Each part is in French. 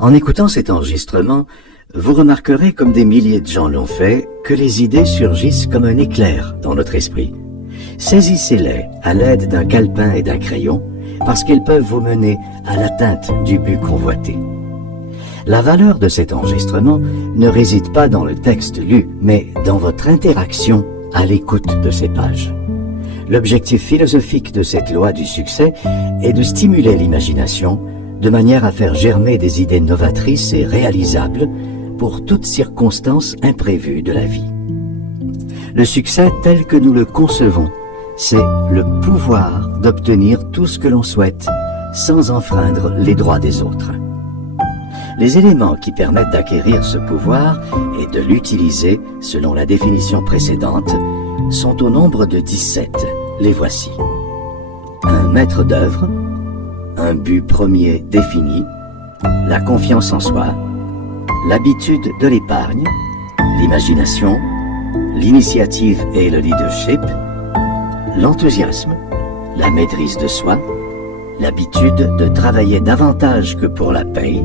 En écoutant cet enregistrement, vous remarquerez, comme des milliers de gens l'ont fait, que les idées surgissent comme un éclair dans notre esprit. Saisissez-les à l'aide d'un calepin et d'un crayon, parce qu'elles peuvent vous mener à l'atteinte du but convoité. La valeur de cet enregistrement ne réside pas dans le texte lu, mais dans votre interaction à l'écoute de ces pages. L'objectif philosophique de cette loi du succès est de stimuler l'imagination de manière à faire germer des idées novatrices et réalisables pour toutes circonstances imprévues de la vie. Le succès tel que nous le concevons, c'est le pouvoir d'obtenir tout ce que l'on souhaite sans enfreindre les droits des autres. Les éléments qui permettent d'acquérir ce pouvoir et de l'utiliser selon la définition précédente sont au nombre de 17. Les voici. Un maître d'œuvre, un but premier défini, la confiance en soi, l'habitude de l'épargne, l'imagination, l'initiative et le leadership, l'enthousiasme, la maîtrise de soi, l'habitude de travailler davantage que pour la paye,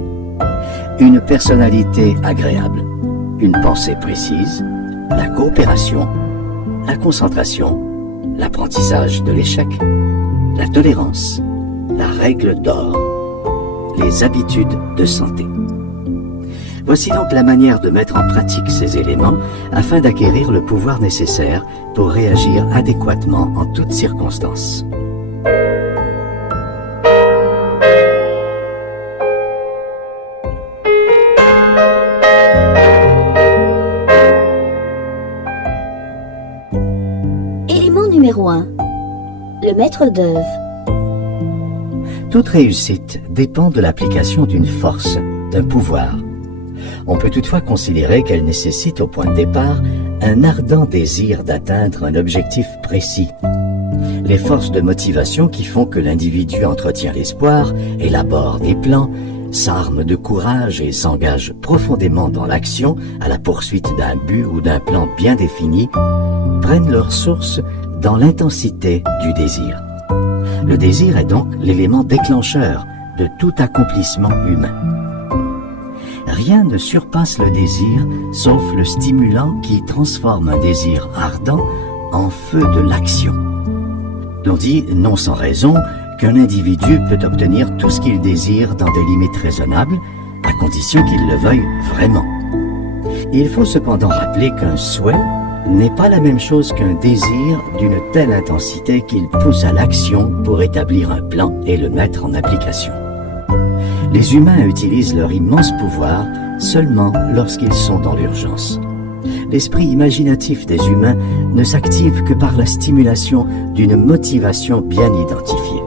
une personnalité agréable, une pensée précise, la coopération, la concentration, l'apprentissage de l'échec, la tolérance, la règle d'or, les habitudes de santé. Voici donc la manière de mettre en pratique ces éléments afin d'acquérir le pouvoir nécessaire pour réagir adéquatement en toutes circonstances. Élément numéro 1. Le maître d'œuvre. Toute réussite dépend de l'application d'une force, d'un pouvoir. On peut toutefois considérer qu'elle nécessite au point de départ un ardent désir d'atteindre un objectif précis. Les forces de motivation qui font que l'individu entretient l'espoir, élabore des plans, s'arme de courage et s'engage profondément dans l'action à la poursuite d'un but ou d'un plan bien défini, prennent leur source dans l'intensité du désir. Le désir est donc l'élément déclencheur de tout accomplissement humain. Rien ne surpasse le désir, sauf le stimulant qui transforme un désir ardent en feu de l'action. On dit, non sans raison, qu'un individu peut obtenir tout ce qu'il désire dans des limites raisonnables, à condition qu'il le veuille vraiment. Il faut cependant rappeler qu'un souhait n'est pas la même chose qu'un désir d'une telle intensité qu'il pousse à l'action pour établir un plan et le mettre en application. Les humains utilisent leur immense pouvoir seulement lorsqu'ils sont dans l'urgence. L'esprit imaginatif des humains ne s'active que par la stimulation d'une motivation bien identifiée.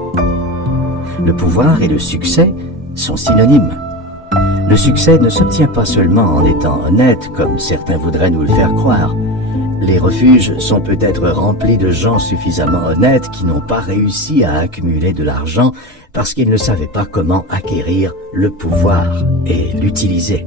Le pouvoir et le succès sont synonymes. Le succès ne s'obtient pas seulement en étant honnête, comme certains voudraient nous le faire croire. Les refuges sont peut-être remplis de gens suffisamment honnêtes qui n'ont pas réussi à accumuler de l'argent parce qu'ils ne savaient pas comment acquérir le pouvoir et l'utiliser.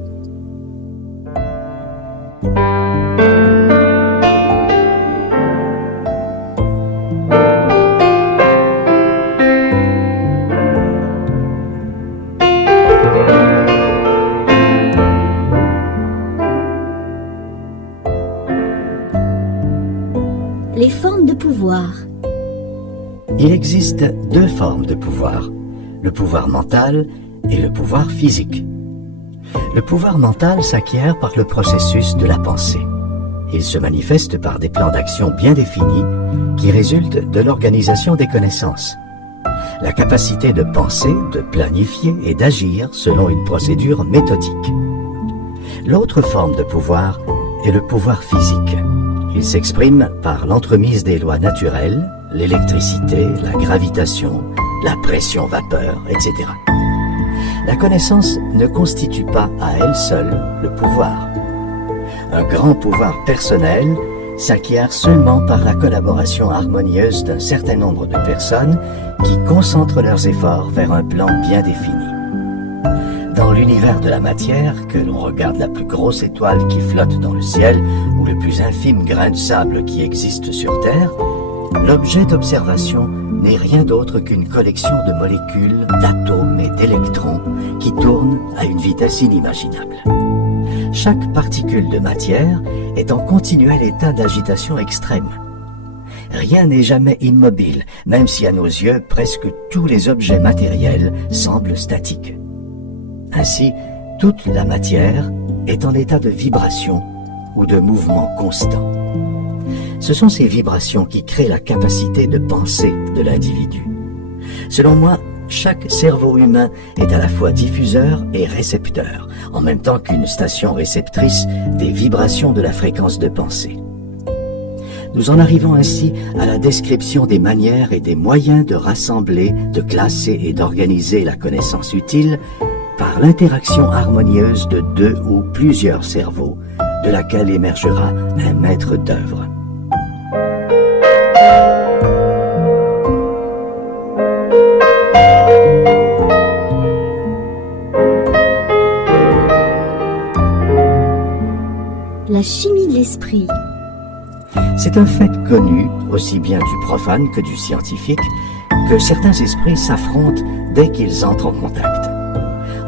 Les formes de pouvoir. Il existe deux formes de pouvoir, le pouvoir mental et le pouvoir physique. Le pouvoir mental s'acquiert par le processus de la pensée. Il se manifeste par des plans d'action bien définis qui résultent de l'organisation des connaissances. La capacité de penser, de planifier et d'agir selon une procédure méthodique. L'autre forme de pouvoir est le pouvoir physique. Il s'exprime par l'entremise des lois naturelles, l'électricité, la gravitation, la pression-vapeur, etc. La connaissance ne constitue pas à elle seule le pouvoir. Un grand pouvoir personnel s'acquiert seulement par la collaboration harmonieuse d'un certain nombre de personnes qui concentrent leurs efforts vers un plan bien défini. Dans l'univers de la matière, que l'on regarde la plus grosse étoile qui flotte dans le ciel ou le plus infime grain de sable qui existe sur Terre, l'objet d'observation n'est rien d'autre qu'une collection de molécules, d'atomes et d'électrons qui tournent à une vitesse inimaginable. Chaque particule de matière est en continuel état d'agitation extrême. Rien n'est jamais immobile, même si à nos yeux presque tous les objets matériels semblent statiques. Ainsi, toute la matière est en état de vibration ou de mouvement constant. Ce sont ces vibrations qui créent la capacité de penser de l'individu. Selon moi, chaque cerveau humain est à la fois diffuseur et récepteur, en même temps qu'une station réceptrice des vibrations de la fréquence de pensée. Nous en arrivons ainsi à la description des manières et des moyens de rassembler, de classer et d'organiser la connaissance utile par l'interaction harmonieuse de deux ou plusieurs cerveaux, de laquelle émergera un maître d'œuvre. La chimie de l'esprit. C'est un fait connu, aussi bien du profane que du scientifique, que certains esprits s'affrontent dès qu'ils entrent en contact.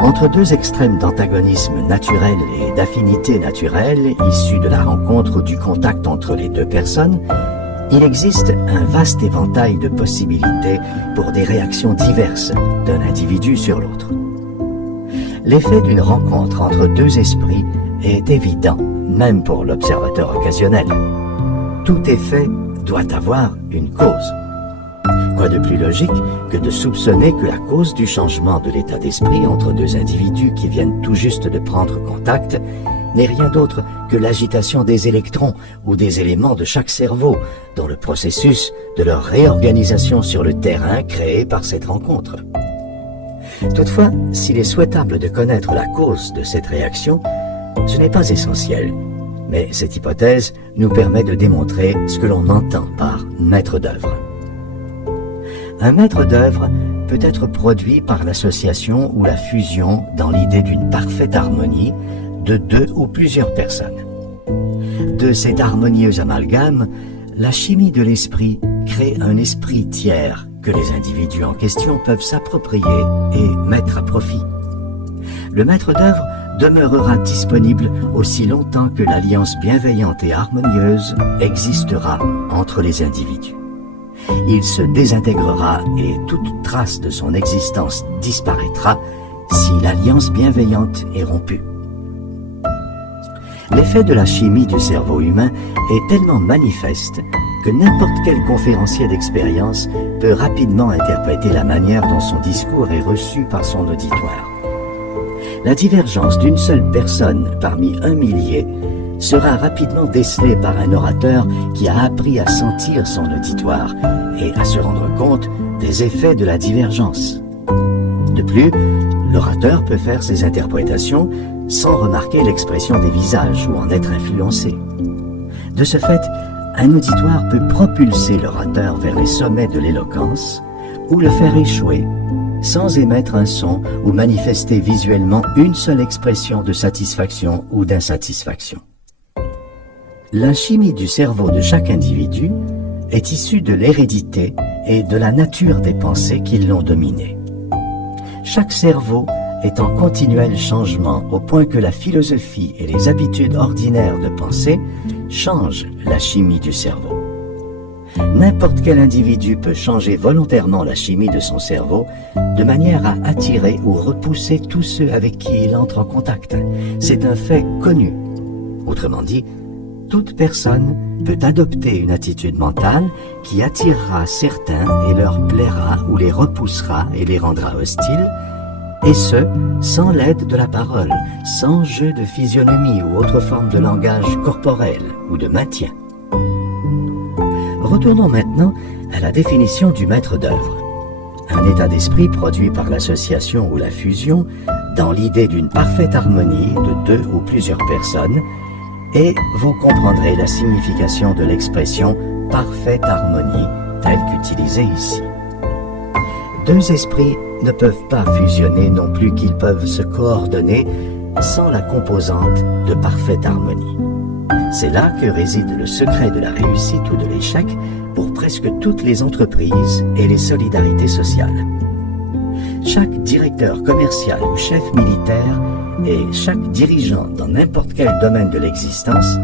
Entre deux extrêmes d'antagonisme naturel et d'affinité naturelle, issus de la rencontre ou du contact entre les deux personnes, il existe un vaste éventail de possibilités pour des réactions diverses d'un individu sur l'autre. L'effet d'une rencontre entre deux esprits est évident, même pour l'observateur occasionnel. Tout effet doit avoir une cause. Quoi de plus logique que de soupçonner que la cause du changement de l'état d'esprit entre deux individus qui viennent tout juste de prendre contact n'est rien d'autre que l'agitation des électrons ou des éléments de chaque cerveau dans le processus de leur réorganisation sur le terrain créé par cette rencontre. Toutefois, s'il est souhaitable de connaître la cause de cette réaction, ce n'est pas essentiel, mais cette hypothèse nous permet de démontrer ce que l'on entend par maître d'œuvre. Un maître d'œuvre peut être produit par l'association ou la fusion dans l'idée d'une parfaite harmonie de deux ou plusieurs personnes. De cet harmonieux amalgame, la chimie de l'esprit crée un esprit tiers que les individus en question peuvent s'approprier et mettre à profit. Le maître d'œuvre demeurera disponible aussi longtemps que l'alliance bienveillante et harmonieuse existera entre les individus. Il se désintégrera et toute trace de son existence disparaîtra si l'alliance bienveillante est rompue. L'effet de la chimie du cerveau humain est tellement manifeste que n'importe quel conférencier d'expérience peut rapidement interpréter la manière dont son discours est reçu par son auditoire. La divergence d'une seule personne parmi un millier sera rapidement décelée par un orateur qui a appris à sentir son auditoire et à se rendre compte des effets de la divergence. De plus, l'orateur peut faire ses interprétations sans remarquer l'expression des visages ou en être influencé. De ce fait, un auditoire peut propulser l'orateur vers les sommets de l'éloquence ou le faire échouer sans émettre un son ou manifester visuellement une seule expression de satisfaction ou d'insatisfaction. La chimie du cerveau de chaque individu est issue de l'hérédité et de la nature des pensées qui l'ont dominé. Chaque cerveau est en continuel changement au point que la philosophie et les habitudes ordinaires de pensée changent la chimie du cerveau. N'importe quel individu peut changer volontairement la chimie de son cerveau de manière à attirer ou repousser tous ceux avec qui il entre en contact. C'est un fait connu. Autrement dit, toute personne peut adopter une attitude mentale qui attirera certains et leur plaira ou les repoussera et les rendra hostiles, et ce, sans l'aide de la parole, sans jeu de physionomie ou autre forme de langage corporel ou de maintien. Retournons maintenant à la définition du maître d'œuvre. Un état d'esprit produit par l'association ou la fusion dans l'idée d'une parfaite harmonie de deux ou plusieurs personnes, et vous comprendrez la signification de l'expression « parfaite harmonie » telle qu'utilisée ici. Deux esprits ne peuvent pas fusionner non plus qu'ils peuvent se coordonner sans la composante de parfaite harmonie. C'est là que réside le secret de la réussite ou de l'échec pour presque toutes les entreprises et les solidarités sociales. Chaque directeur commercial ou chef militaire et chaque dirigeant dans n'importe quel domaine de l'existence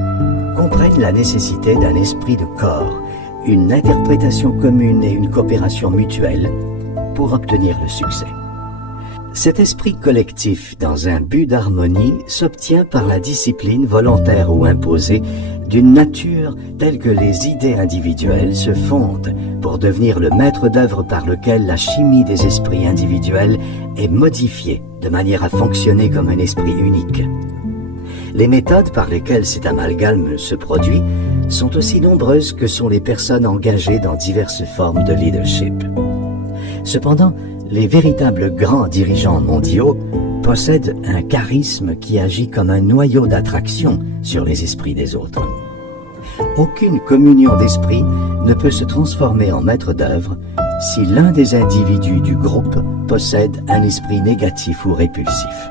comprennent la nécessité d'un esprit de corps, une interprétation commune et une coopération mutuelle pour obtenir le succès. Cet esprit collectif dans un but d'harmonie s'obtient par la discipline volontaire ou imposée d'une nature telle que les idées individuelles se fondent pour devenir le maître d'œuvre par lequel la chimie des esprits individuels est modifiée de manière à fonctionner comme un esprit unique. Les méthodes par lesquelles cet amalgame se produit sont aussi nombreuses que sont les personnes engagées dans diverses formes de leadership. Cependant, les véritables grands dirigeants mondiaux possèdent un charisme qui agit comme un noyau d'attraction sur les esprits des autres. Aucune communion d'esprit ne peut se transformer en maître d'œuvre si l'un des individus du groupe possède un esprit négatif ou répulsif.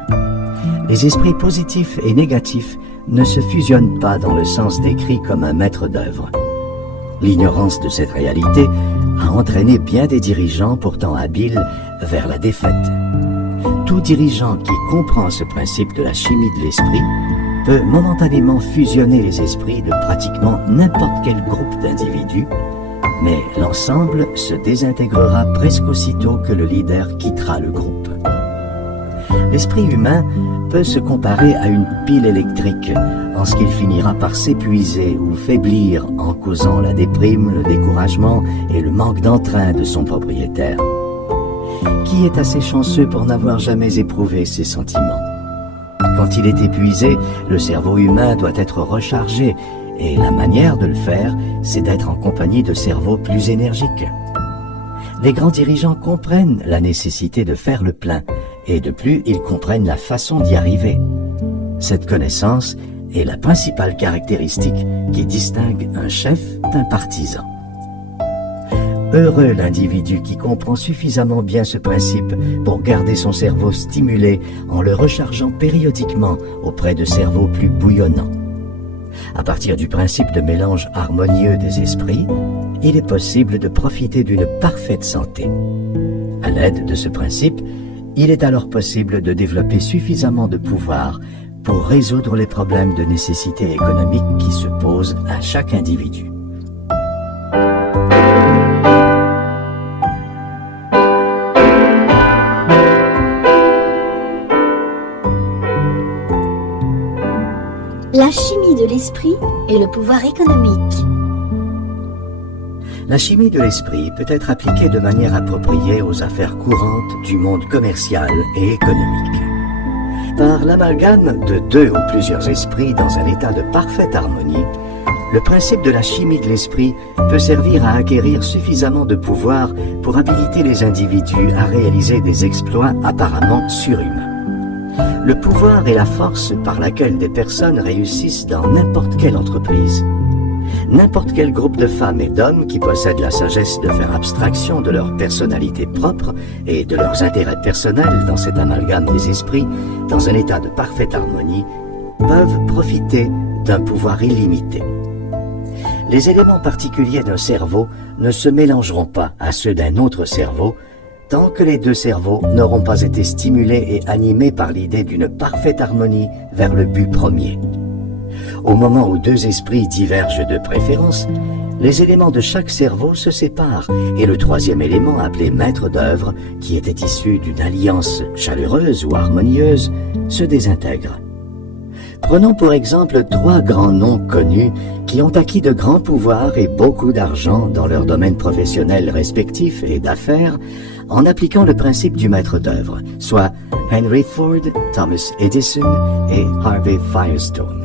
Les esprits positifs et négatifs ne se fusionnent pas dans le sens décrit comme un maître d'œuvre. L'ignorance de cette réalité a entraîné bien des dirigeants pourtant habiles vers la défaite. Tout dirigeant qui comprend ce principe de la chimie de l'esprit peut momentanément fusionner les esprits de pratiquement n'importe quel groupe d'individus, mais l'ensemble se désintégrera presque aussitôt que le leader quittera le groupe. L'esprit humain peut se comparer à une pile électrique en ce qu'il finira par s'épuiser ou faiblir en causant la déprime, le découragement et le manque d'entrain de son propriétaire. Qui est assez chanceux pour n'avoir jamais éprouvé ces sentiments? Quand il est épuisé, le cerveau humain doit être rechargé et la manière de le faire, c'est d'être en compagnie de cerveaux plus énergiques. Les grands dirigeants comprennent la nécessité de faire le plein et de plus, ils comprennent la façon d'y arriver. Cette connaissance est la principale caractéristique qui distingue un chef d'un partisan. Heureux l'individu qui comprend suffisamment bien ce principe pour garder son cerveau stimulé en le rechargeant périodiquement auprès de cerveaux plus bouillonnants. À partir du principe de mélange harmonieux des esprits, il est possible de profiter d'une parfaite santé. À l'aide de ce principe, il est alors possible de développer suffisamment de pouvoir pour résoudre les problèmes de nécessité économique qui se posent à chaque individu. La chimie de l'esprit et le pouvoir économique. La chimie de l'esprit peut être appliquée de manière appropriée aux affaires courantes du monde commercial et économique. Par l'amalgame de deux ou plusieurs esprits dans un état de parfaite harmonie, le principe de la chimie de l'esprit peut servir à acquérir suffisamment de pouvoir pour habiliter les individus à réaliser des exploits apparemment surhumains. Le pouvoir est la force par laquelle des personnes réussissent dans n'importe quelle entreprise. N'importe quel groupe de femmes et d'hommes qui possèdent la sagesse de faire abstraction de leur personnalité propre et de leurs intérêts personnels dans cet amalgame des esprits, dans un état de parfaite harmonie, peuvent profiter d'un pouvoir illimité. Les éléments particuliers d'un cerveau ne se mélangeront pas à ceux d'un autre cerveau tant que les deux cerveaux n'auront pas été stimulés et animés par l'idée d'une parfaite harmonie vers le but premier. Au moment où deux esprits divergent de préférence, les éléments de chaque cerveau se séparent et le troisième élément, appelé maître d'œuvre, qui était issu d'une alliance chaleureuse ou harmonieuse, se désintègre. Prenons pour exemple trois grands noms connus qui ont acquis de grands pouvoirs et beaucoup d'argent dans leurs domaines professionnels respectifs et d'affaires en appliquant le principe du maître d'œuvre, soit Henry Ford, Thomas Edison et Harvey Firestone.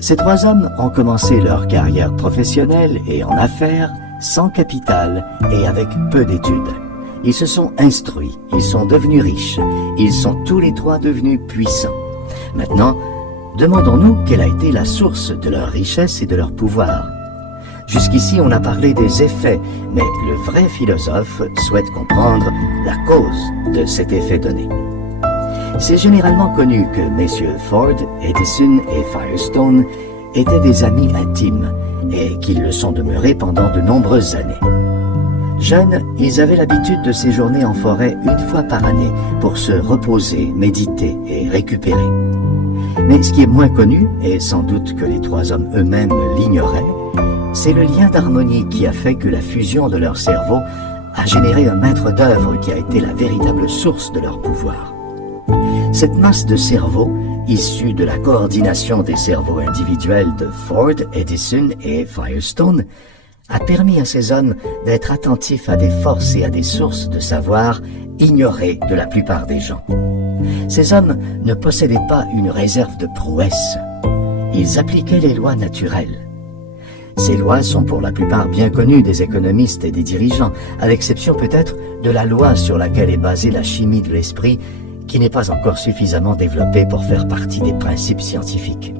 Ces trois hommes ont commencé leur carrière professionnelle et en affaires sans capital et avec peu d'études. Ils se sont instruits, ils sont devenus riches, ils sont tous les trois devenus puissants. Maintenant, demandons-nous quelle a été la source de leur richesse et de leur pouvoir. Jusqu'ici, on a parlé des effets, mais le vrai philosophe souhaite comprendre la cause de cet effet donné. C'est généralement connu que messieurs Ford, Edison et Firestone étaient des amis intimes et qu'ils le sont demeurés pendant de nombreuses années. Jeunes, ils avaient l'habitude de séjourner en forêt une fois par année pour se reposer, méditer et récupérer. Mais ce qui est moins connu, et sans doute que les trois hommes eux-mêmes l'ignoraient, c'est le lien d'harmonie qui a fait que la fusion de leur cerveau a généré un maître d'œuvre qui a été la véritable source de leur pouvoir. Cette masse de cerveau, issue de la coordination des cerveaux individuels de Ford, Edison et Firestone, a permis à ces hommes d'être attentifs à des forces et à des sources de savoir ignorées de la plupart des gens. Ces hommes ne possédaient pas une réserve de prouesse. Ils appliquaient les lois naturelles. Ces lois sont pour la plupart bien connues des économistes et des dirigeants, à l'exception peut-être de la loi sur laquelle est basée la chimie de l'esprit, qui n'est pas encore suffisamment développée pour faire partie des principes scientifiques.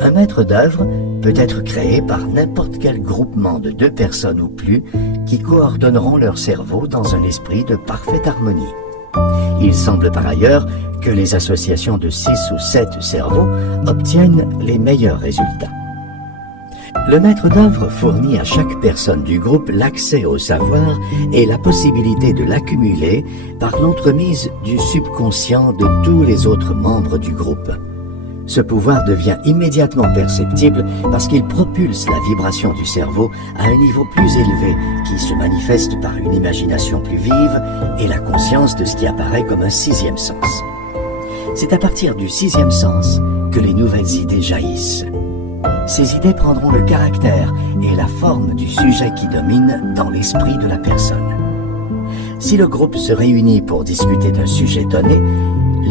Un maître d'œuvre peut être créé par n'importe quel groupement de 2 personnes ou plus qui coordonneront leur cerveau dans un esprit de parfaite harmonie. Il semble par ailleurs que les associations de 6 ou 7 cerveaux obtiennent les meilleurs résultats. Le maître d'œuvre fournit à chaque personne du groupe l'accès au savoir et la possibilité de l'accumuler par l'entremise du subconscient de tous les autres membres du groupe. Ce pouvoir devient immédiatement perceptible parce qu'il propulse la vibration du cerveau à un niveau plus élevé qui se manifeste par une imagination plus vive et la conscience de ce qui apparaît comme un 6e sens. C'est à partir du 6e sens que les nouvelles idées jaillissent. Ces idées prendront le caractère et la forme du sujet qui domine dans l'esprit de la personne. Si le groupe se réunit pour discuter d'un sujet donné,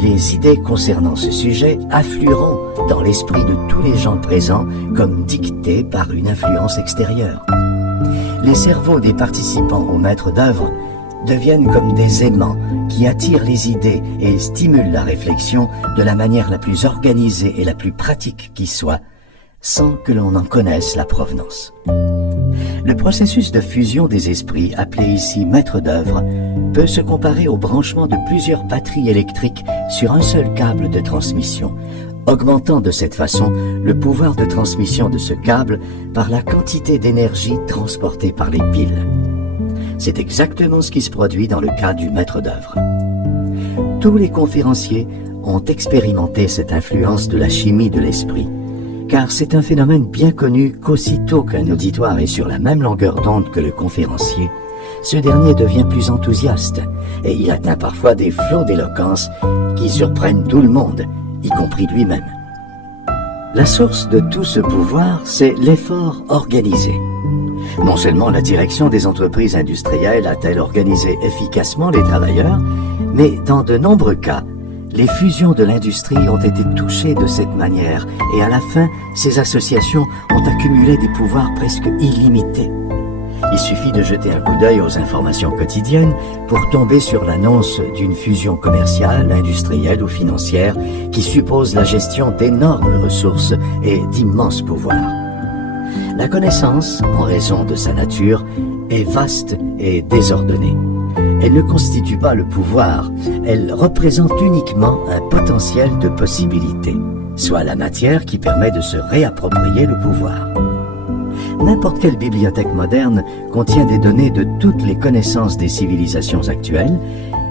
les idées concernant ce sujet afflueront dans l'esprit de tous les gens présents comme dictées par une influence extérieure. Les cerveaux des participants au maître d'œuvre deviennent comme des aimants qui attirent les idées et stimulent la réflexion de la manière la plus organisée et la plus pratique qui soit, sans que l'on en connaisse la provenance. Le processus de fusion des esprits, appelé ici maître d'œuvre, peut se comparer au branchement de plusieurs batteries électriques sur un seul câble de transmission, augmentant de cette façon le pouvoir de transmission de ce câble par la quantité d'énergie transportée par les piles. C'est exactement ce qui se produit dans le cas du maître d'œuvre. Tous les conférenciers ont expérimenté cette influence de la chimie de l'esprit, car c'est un phénomène bien connu qu'aussitôt qu'un auditoire est sur la même longueur d'onde que le conférencier, ce dernier devient plus enthousiaste et il atteint parfois des flots d'éloquence qui surprennent tout le monde, y compris lui-même. La source de tout ce pouvoir, c'est l'effort organisé. Non seulement la direction des entreprises industrielles a-t-elle organisé efficacement les travailleurs, mais dans de nombreux cas, les fusions de l'industrie ont été touchées de cette manière et à la fin, ces associations ont accumulé des pouvoirs presque illimités. Il suffit de jeter un coup d'œil aux informations quotidiennes pour tomber sur l'annonce d'une fusion commerciale, industrielle ou financière qui suppose la gestion d'énormes ressources et d'immenses pouvoirs. La connaissance, en raison de sa nature, est vaste et désordonnée. Elle ne constitue pas le pouvoir, elle représente uniquement un potentiel de possibilités, soit la matière qui permet de se réapproprier le pouvoir. N'importe quelle bibliothèque moderne contient des données de toutes les connaissances des civilisations actuelles,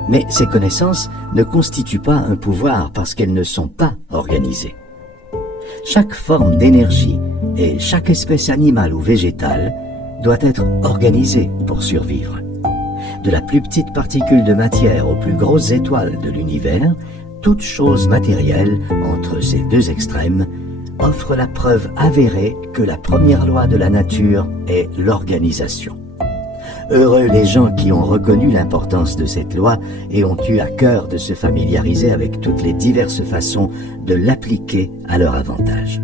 mais ces connaissances ne constituent pas un pouvoir parce qu'elles ne sont pas organisées. Chaque forme d'énergie et chaque espèce animale ou végétale doit être organisée pour survivre. De la plus petite particule de matière aux plus grosses étoiles de l'univers, toute chose matérielle entre ces deux extrêmes offre la preuve avérée que la première loi de la nature est l'organisation. Heureux les gens qui ont reconnu l'importance de cette loi et ont eu à cœur de se familiariser avec toutes les diverses façons de l'appliquer à leur avantage.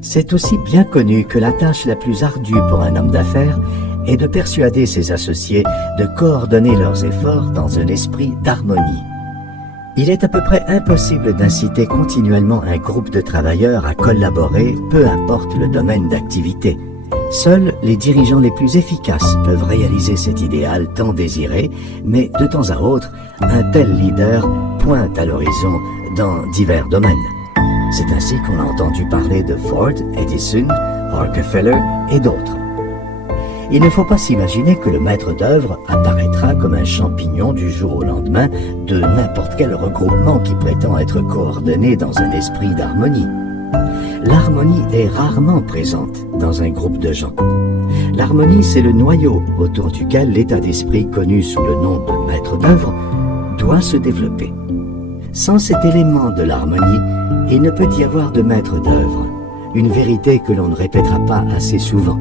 C'est aussi bien connu que la tâche la plus ardue pour un homme d'affaires est de persuader ses associés de coordonner leurs efforts dans un esprit d'harmonie. Il est à peu près impossible d'inciter continuellement un groupe de travailleurs à collaborer, peu importe le domaine d'activité. Seuls les dirigeants les plus efficaces peuvent réaliser cet idéal tant désiré, mais de temps à autre, un tel leader pointe à l'horizon dans divers domaines. C'est ainsi qu'on a entendu parler de Ford, Edison, Rockefeller et d'autres. Il ne faut pas s'imaginer que le maître d'œuvre apparaîtra comme un champignon du jour au lendemain de n'importe quel regroupement qui prétend être coordonné dans un esprit d'harmonie. L'harmonie est rarement présente dans un groupe de gens. L'harmonie, c'est le noyau autour duquel l'état d'esprit connu sous le nom de maître d'œuvre doit se développer. Sans cet élément de l'harmonie, il ne peut y avoir de maître d'œuvre, une vérité que l'on ne répétera pas assez souvent.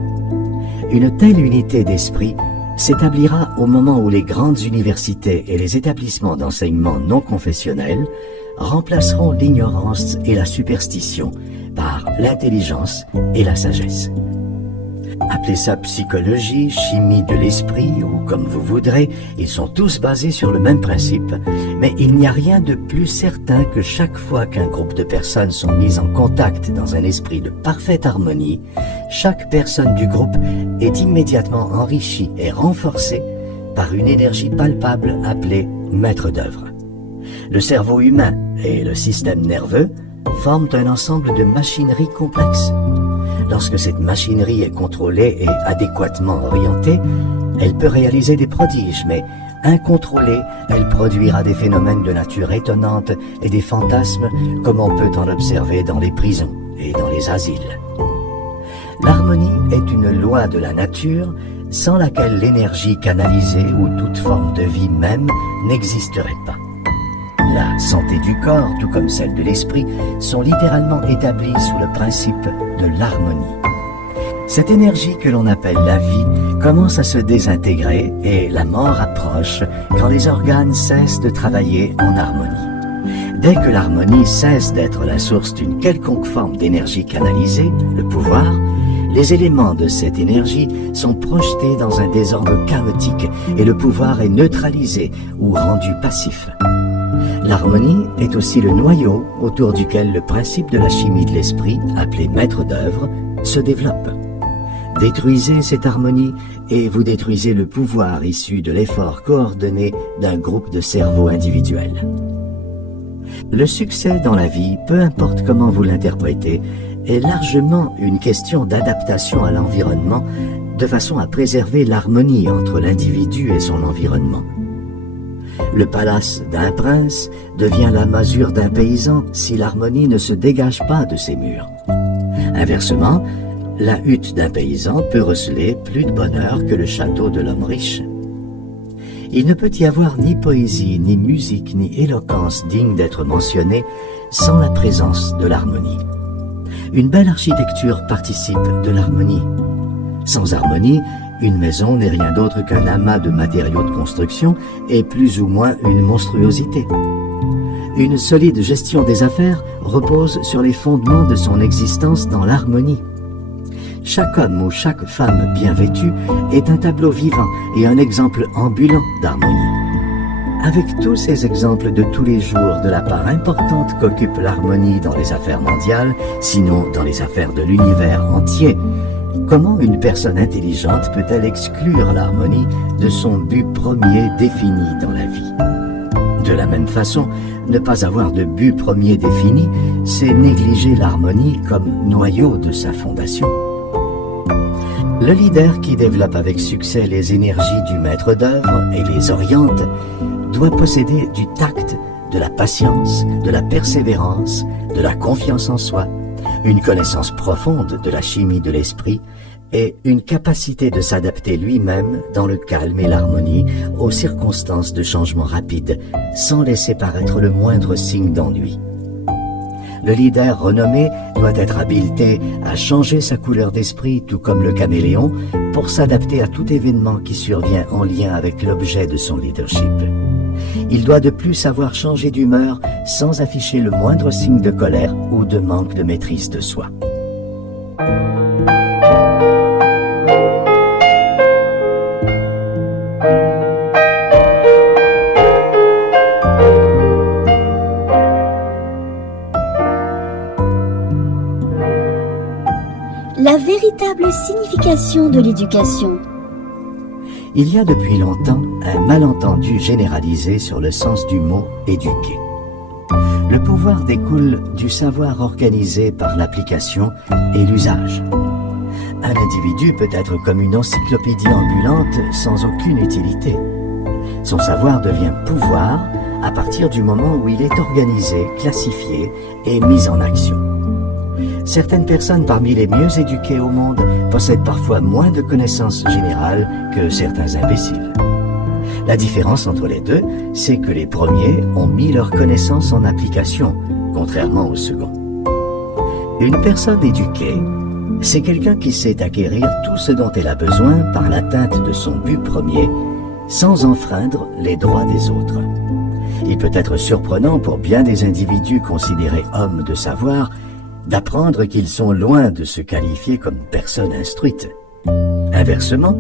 Une telle unité d'esprit s'établira au moment où les grandes universités et les établissements d'enseignement non confessionnels remplaceront l'ignorance et la superstition par l'intelligence et la sagesse. Appelez ça psychologie, chimie de l'esprit ou comme vous voudrez, ils sont tous basés sur le même principe, mais il n'y a rien de plus certain que chaque fois qu'un groupe de personnes sont mises en contact dans un esprit de parfaite harmonie, chaque personne du groupe est immédiatement enrichie et renforcée par une énergie palpable appelée maître d'œuvre. Le cerveau humain et le système nerveux forment un ensemble de machinerie complexe. Lorsque cette machinerie est contrôlée et adéquatement orientée, elle peut réaliser des prodiges, mais incontrôlée, elle produira des phénomènes de nature étonnante et des fantasmes comme on peut en observer dans les prisons et dans les asiles. L'harmonie est une loi de la nature sans laquelle l'énergie canalisée ou toute forme de vie même n'existerait pas. La santé du corps, tout comme celle de l'esprit, sont littéralement établies sous le principe de l'harmonie. Cette énergie que l'on appelle la vie commence à se désintégrer et la mort approche quand les organes cessent de travailler en harmonie. Dès que l'harmonie cesse d'être la source d'une quelconque forme d'énergie canalisée, le pouvoir, les éléments de cette énergie sont projetés dans un désordre chaotique et le pouvoir est neutralisé ou rendu passif. L'harmonie est aussi le noyau autour duquel le principe de la chimie de l'esprit, appelé maître d'œuvre, se développe. Détruisez cette harmonie et vous détruisez le pouvoir issu de l'effort coordonné d'un groupe de cerveaux individuels. Le succès dans la vie, peu importe comment vous l'interprétez, est largement une question d'adaptation à l'environnement de façon à préserver l'harmonie entre l'individu et son environnement. Le palace d'un prince devient la masure d'un paysan si l'harmonie ne se dégage pas de ses murs. Inversement, la hutte d'un paysan peut receler plus de bonheur que le château de l'homme riche. Il ne peut y avoir ni poésie, ni musique, ni éloquence digne d'être mentionnée sans la présence de l'harmonie. Une belle architecture participe de l'harmonie. Sans harmonie, une maison n'est rien d'autre qu'un amas de matériaux de construction et plus ou moins une monstruosité. Une solide gestion des affaires repose sur les fondements de son existence dans l'harmonie. Chaque homme ou chaque femme bien vêtue est un tableau vivant et un exemple ambulant d'harmonie. Avec tous ces exemples de tous les jours de la part importante qu'occupe l'harmonie dans les affaires mondiales, sinon dans les affaires de l'univers entier, comment une personne intelligente peut-elle exclure l'harmonie de son but premier défini dans la vie? De la même façon, ne pas avoir de but premier défini, c'est négliger l'harmonie comme noyau de sa fondation. Le leader qui développe avec succès les énergies du maître d'œuvre et les oriente doit posséder du tact, de la patience, de la persévérance, de la confiance en soi, une connaissance profonde de la chimie de l'esprit et une capacité de s'adapter lui-même dans le calme et l'harmonie aux circonstances de changement rapide sans laisser paraître le moindre signe d'ennui. Le leader renommé doit être habilité à changer sa couleur d'esprit tout comme le caméléon pour s'adapter à tout événement qui survient en lien avec l'objet de son leadership. Il doit de plus savoir changer d'humeur sans afficher le moindre signe de colère ou de manque de maîtrise de soi. La véritable signification de l'éducation. Il y a depuis longtemps un malentendu généralisé sur le sens du mot « éduquer ». Le pouvoir découle du savoir organisé par l'application et l'usage. Un individu peut être comme une encyclopédie ambulante sans aucune utilité. Son savoir devient pouvoir à partir du moment où il est organisé, classifié et mis en action. Certaines personnes parmi les mieux éduquées au monde possèdent parfois moins de connaissances générales que certains imbéciles. La différence entre les deux, c'est que les premiers ont mis leurs connaissances en application, contrairement aux seconds. Une personne éduquée, c'est quelqu'un qui sait acquérir tout ce dont elle a besoin par l'atteinte de son but premier, sans enfreindre les droits des autres. Il peut être surprenant pour bien des individus considérés hommes de savoir d'apprendre qu'ils sont loin de se qualifier comme personnes instruites. Inversement,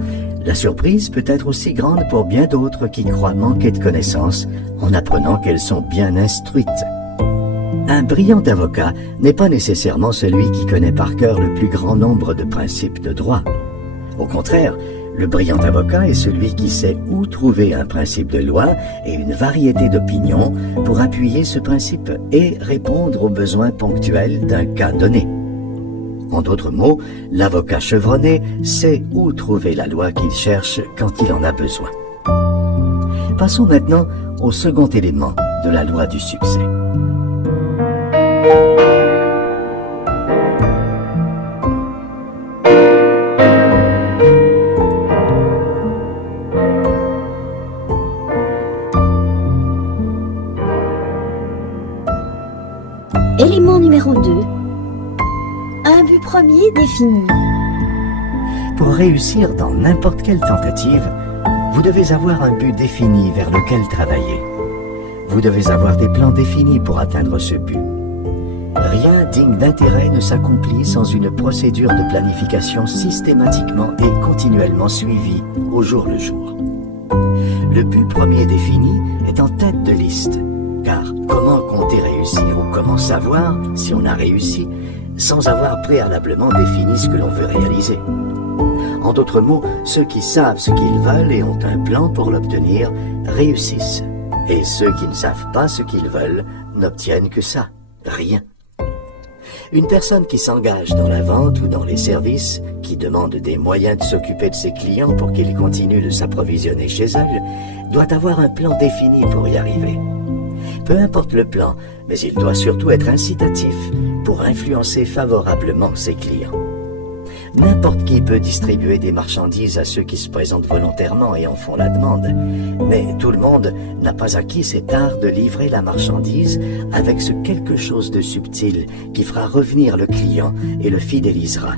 la surprise peut être aussi grande pour bien d'autres qui croient manquer de connaissances en apprenant qu'elles sont bien instruites. Un brillant avocat n'est pas nécessairement celui qui connaît par cœur le plus grand nombre de principes de droit. Au contraire, le brillant avocat est celui qui sait où trouver un principe de loi et une variété d'opinions pour appuyer ce principe et répondre aux besoins ponctuels d'un cas donné. En d'autres mots, l'avocat chevronné sait où trouver la loi qu'il cherche quand il en a besoin. Passons maintenant au second élément de la loi du succès. Élément numéro 2. Un but premier défini. Pour réussir dans n'importe quelle tentative, vous devez avoir un but défini vers lequel travailler. Vous devez avoir des plans définis pour atteindre ce but. Rien digne d'intérêt ne s'accomplit sans une procédure de planification systématiquement et continuellement suivie au jour le jour. Le but premier défini est en tête de liste, car comment compter réussir ou comment savoir si on a réussi sans avoir préalablement défini ce que l'on veut réaliser? En d'autres mots, ceux qui savent ce qu'ils veulent et ont un plan pour l'obtenir réussissent, et ceux qui ne savent pas ce qu'ils veulent n'obtiennent que ça, rien. Une personne qui s'engage dans la vente ou dans les services, qui demande des moyens de s'occuper de ses clients pour qu'ils continuent de s'approvisionner chez elle, doit avoir un plan défini pour y arriver. Peu importe le plan, mais il doit surtout être incitatif pour influencer favorablement ses clients. N'importe qui peut distribuer des marchandises à ceux qui se présentent volontairement et en font la demande, mais tout le monde n'a pas acquis cet art de livrer la marchandise avec ce quelque chose de subtil qui fera revenir le client et le fidélisera.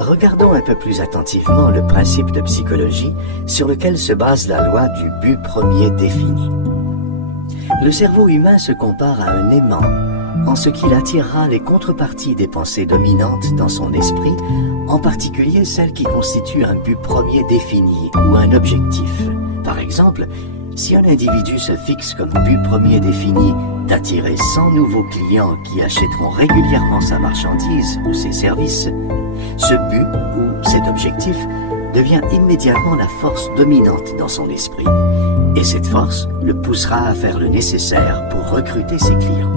Regardons un peu plus attentivement le principe de psychologie sur lequel se base la loi du but premier défini. Le cerveau humain se compare à un aimant en ce qu'il attirera les contreparties des pensées dominantes dans son esprit, en particulier celles qui constituent un but premier défini ou un objectif. Par exemple, si un individu se fixe comme but premier défini d'attirer 100 nouveaux clients qui achèteront régulièrement sa marchandise ou ses services, ce but ou cet objectif devient immédiatement la force dominante dans son esprit. Et cette force le poussera à faire le nécessaire pour recruter ses clients.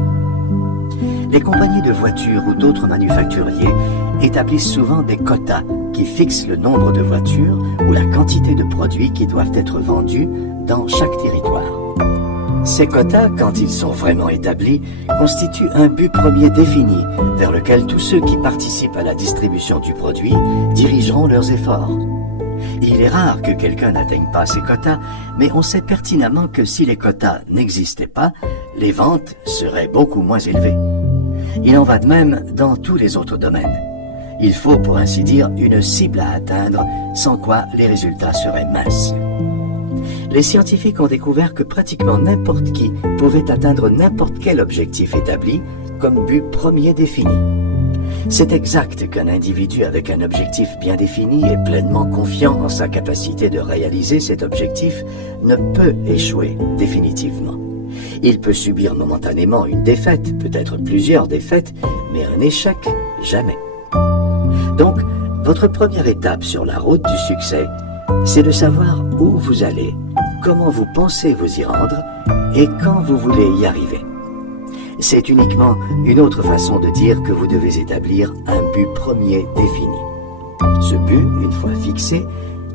Les compagnies de voitures ou d'autres manufacturiers établissent souvent des quotas qui fixent le nombre de voitures ou la quantité de produits qui doivent être vendus dans chaque territoire. Ces quotas, quand ils sont vraiment établis, constituent un but premier défini vers lequel tous ceux qui participent à la distribution du produit dirigeront leurs efforts. Il est rare que quelqu'un n'atteigne pas ces quotas, mais on sait pertinemment que si les quotas n'existaient pas, les ventes seraient beaucoup moins élevées. Il en va de même dans tous les autres domaines. Il faut, pour ainsi dire, une cible à atteindre, sans quoi les résultats seraient minces. Les scientifiques ont découvert que pratiquement n'importe qui pouvait atteindre n'importe quel objectif établi comme but premier défini. C'est exact qu'un individu avec un objectif bien défini et pleinement confiant en sa capacité de réaliser cet objectif ne peut échouer définitivement. Il peut subir momentanément une défaite, peut-être plusieurs défaites, mais un échec, jamais. Donc, votre première étape sur la route du succès, c'est de savoir où vous allez, comment vous pensez vous y rendre et quand vous voulez y arriver. C'est uniquement une autre façon de dire que vous devez établir un but premier défini. Ce but, une fois fixé,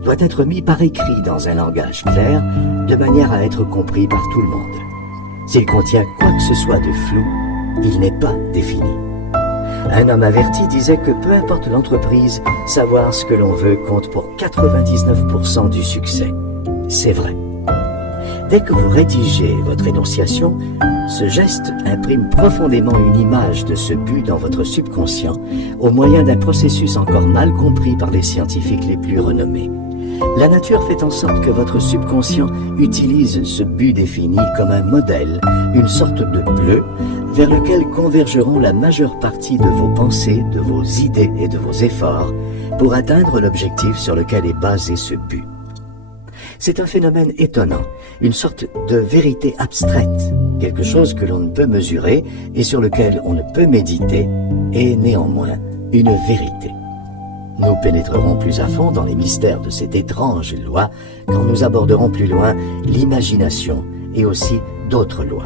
doit être mis par écrit dans un langage clair, de manière à être compris par tout le monde. S'il contient quoi que ce soit de flou, il n'est pas défini. Un homme averti disait que peu importe l'entreprise, savoir ce que l'on veut compte pour 99% du succès. C'est vrai. Dès que vous rédigez votre énonciation, ce geste imprime profondément une image de ce but dans votre subconscient au moyen d'un processus encore mal compris par les scientifiques les plus renommés. La nature fait en sorte que votre subconscient utilise ce but défini comme un modèle, une sorte de bleu, vers lequel convergeront la majeure partie de vos pensées, de vos idées et de vos efforts pour atteindre l'objectif sur lequel est basé ce but. C'est un phénomène étonnant, une sorte de vérité abstraite, quelque chose que l'on ne peut mesurer et sur lequel on ne peut méditer, et néanmoins une vérité. Nous pénétrerons plus à fond dans les mystères de cette étrange loi quand nous aborderons plus loin l'imagination et aussi d'autres lois.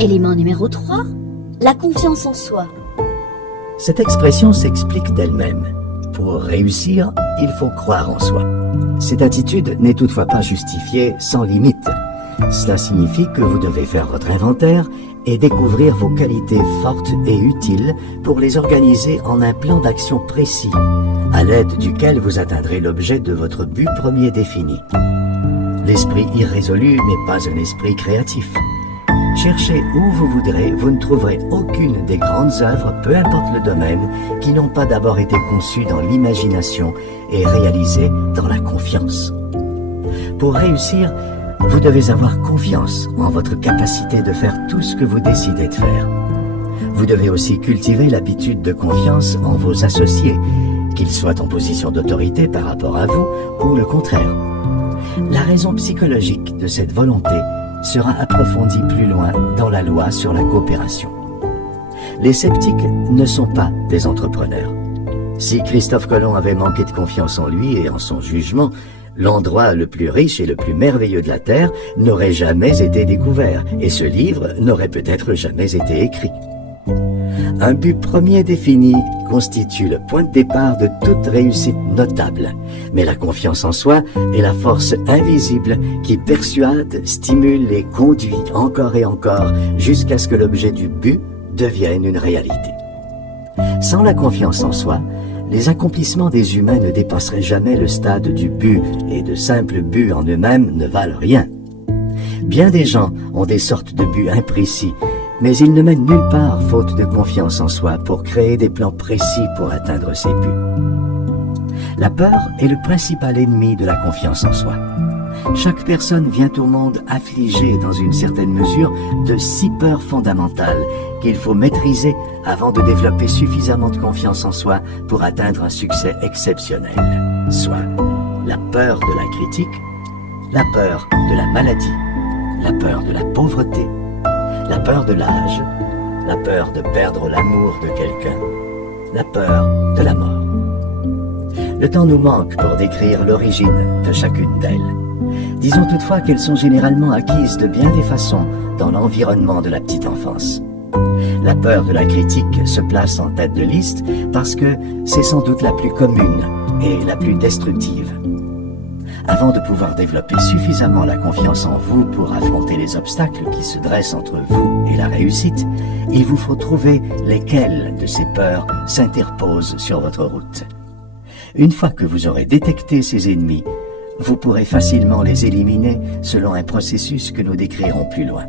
Élément numéro 3, la confiance en soi. Cette expression s'explique d'elle-même. Pour réussir, il faut croire en soi. Cette attitude n'est toutefois pas justifiée sans limite. Cela signifie que vous devez faire votre inventaire et découvrir vos qualités fortes et utiles pour les organiser en un plan d'action précis, à l'aide duquel vous atteindrez l'objet de votre but premier défini. L'esprit irrésolu n'est pas un esprit créatif. Cherchez où vous voudrez, vous ne trouverez aucune des grandes œuvres, peu importe le domaine, qui n'ont pas d'abord été conçues dans l'imagination et réalisées dans la confiance. Pour réussir, vous devez avoir confiance en votre capacité de faire tout ce que vous décidez de faire. Vous devez aussi cultiver l'habitude de confiance en vos associés, qu'ils soient en position d'autorité par rapport à vous ou le contraire. La raison psychologique de cette volonté sera approfondie plus loin dans la loi sur la coopération. Les sceptiques ne sont pas des entrepreneurs. Si Christophe Colomb avait manqué de confiance en lui et en son jugement, l'endroit le plus riche et le plus merveilleux de la Terre n'aurait jamais été découvert et ce livre n'aurait peut-être jamais été écrit. Un but premier défini constitue le point de départ de toute réussite notable. Mais la confiance en soi est la force invisible qui persuade, stimule et conduit encore et encore jusqu'à ce que l'objet du but devienne une réalité. Sans la confiance en soi, les accomplissements des humains ne dépasseraient jamais le stade du but et de simples buts en eux-mêmes ne valent rien. Bien des gens ont des sortes de buts imprécis, mais ils ne mènent nulle part faute de confiance en soi pour créer des plans précis pour atteindre ces buts. La peur est le principal ennemi de la confiance en soi. Chaque personne vient au monde affligée dans une certaine mesure de 6 peurs fondamentales qu'il faut maîtriser avant de développer suffisamment de confiance en soi pour atteindre un succès exceptionnel. Soit la peur de la critique, la peur de la maladie, la peur de la pauvreté, la peur de l'âge, la peur de perdre l'amour de quelqu'un, la peur de la mort. Le temps nous manque pour décrire l'origine de chacune d'elles. Disons toutefois qu'elles sont généralement acquises de bien des façons dans l'environnement de la petite enfance. La peur de la critique se place en tête de liste parce que c'est sans doute la plus commune et la plus destructive. Avant de pouvoir développer suffisamment la confiance en vous pour affronter les obstacles qui se dressent entre vous et la réussite, il vous faut trouver lesquelles de ces peurs s'interposent sur votre route. Une fois que vous aurez détecté ces ennemis, vous pourrez facilement les éliminer selon un processus que nous décrirons plus loin.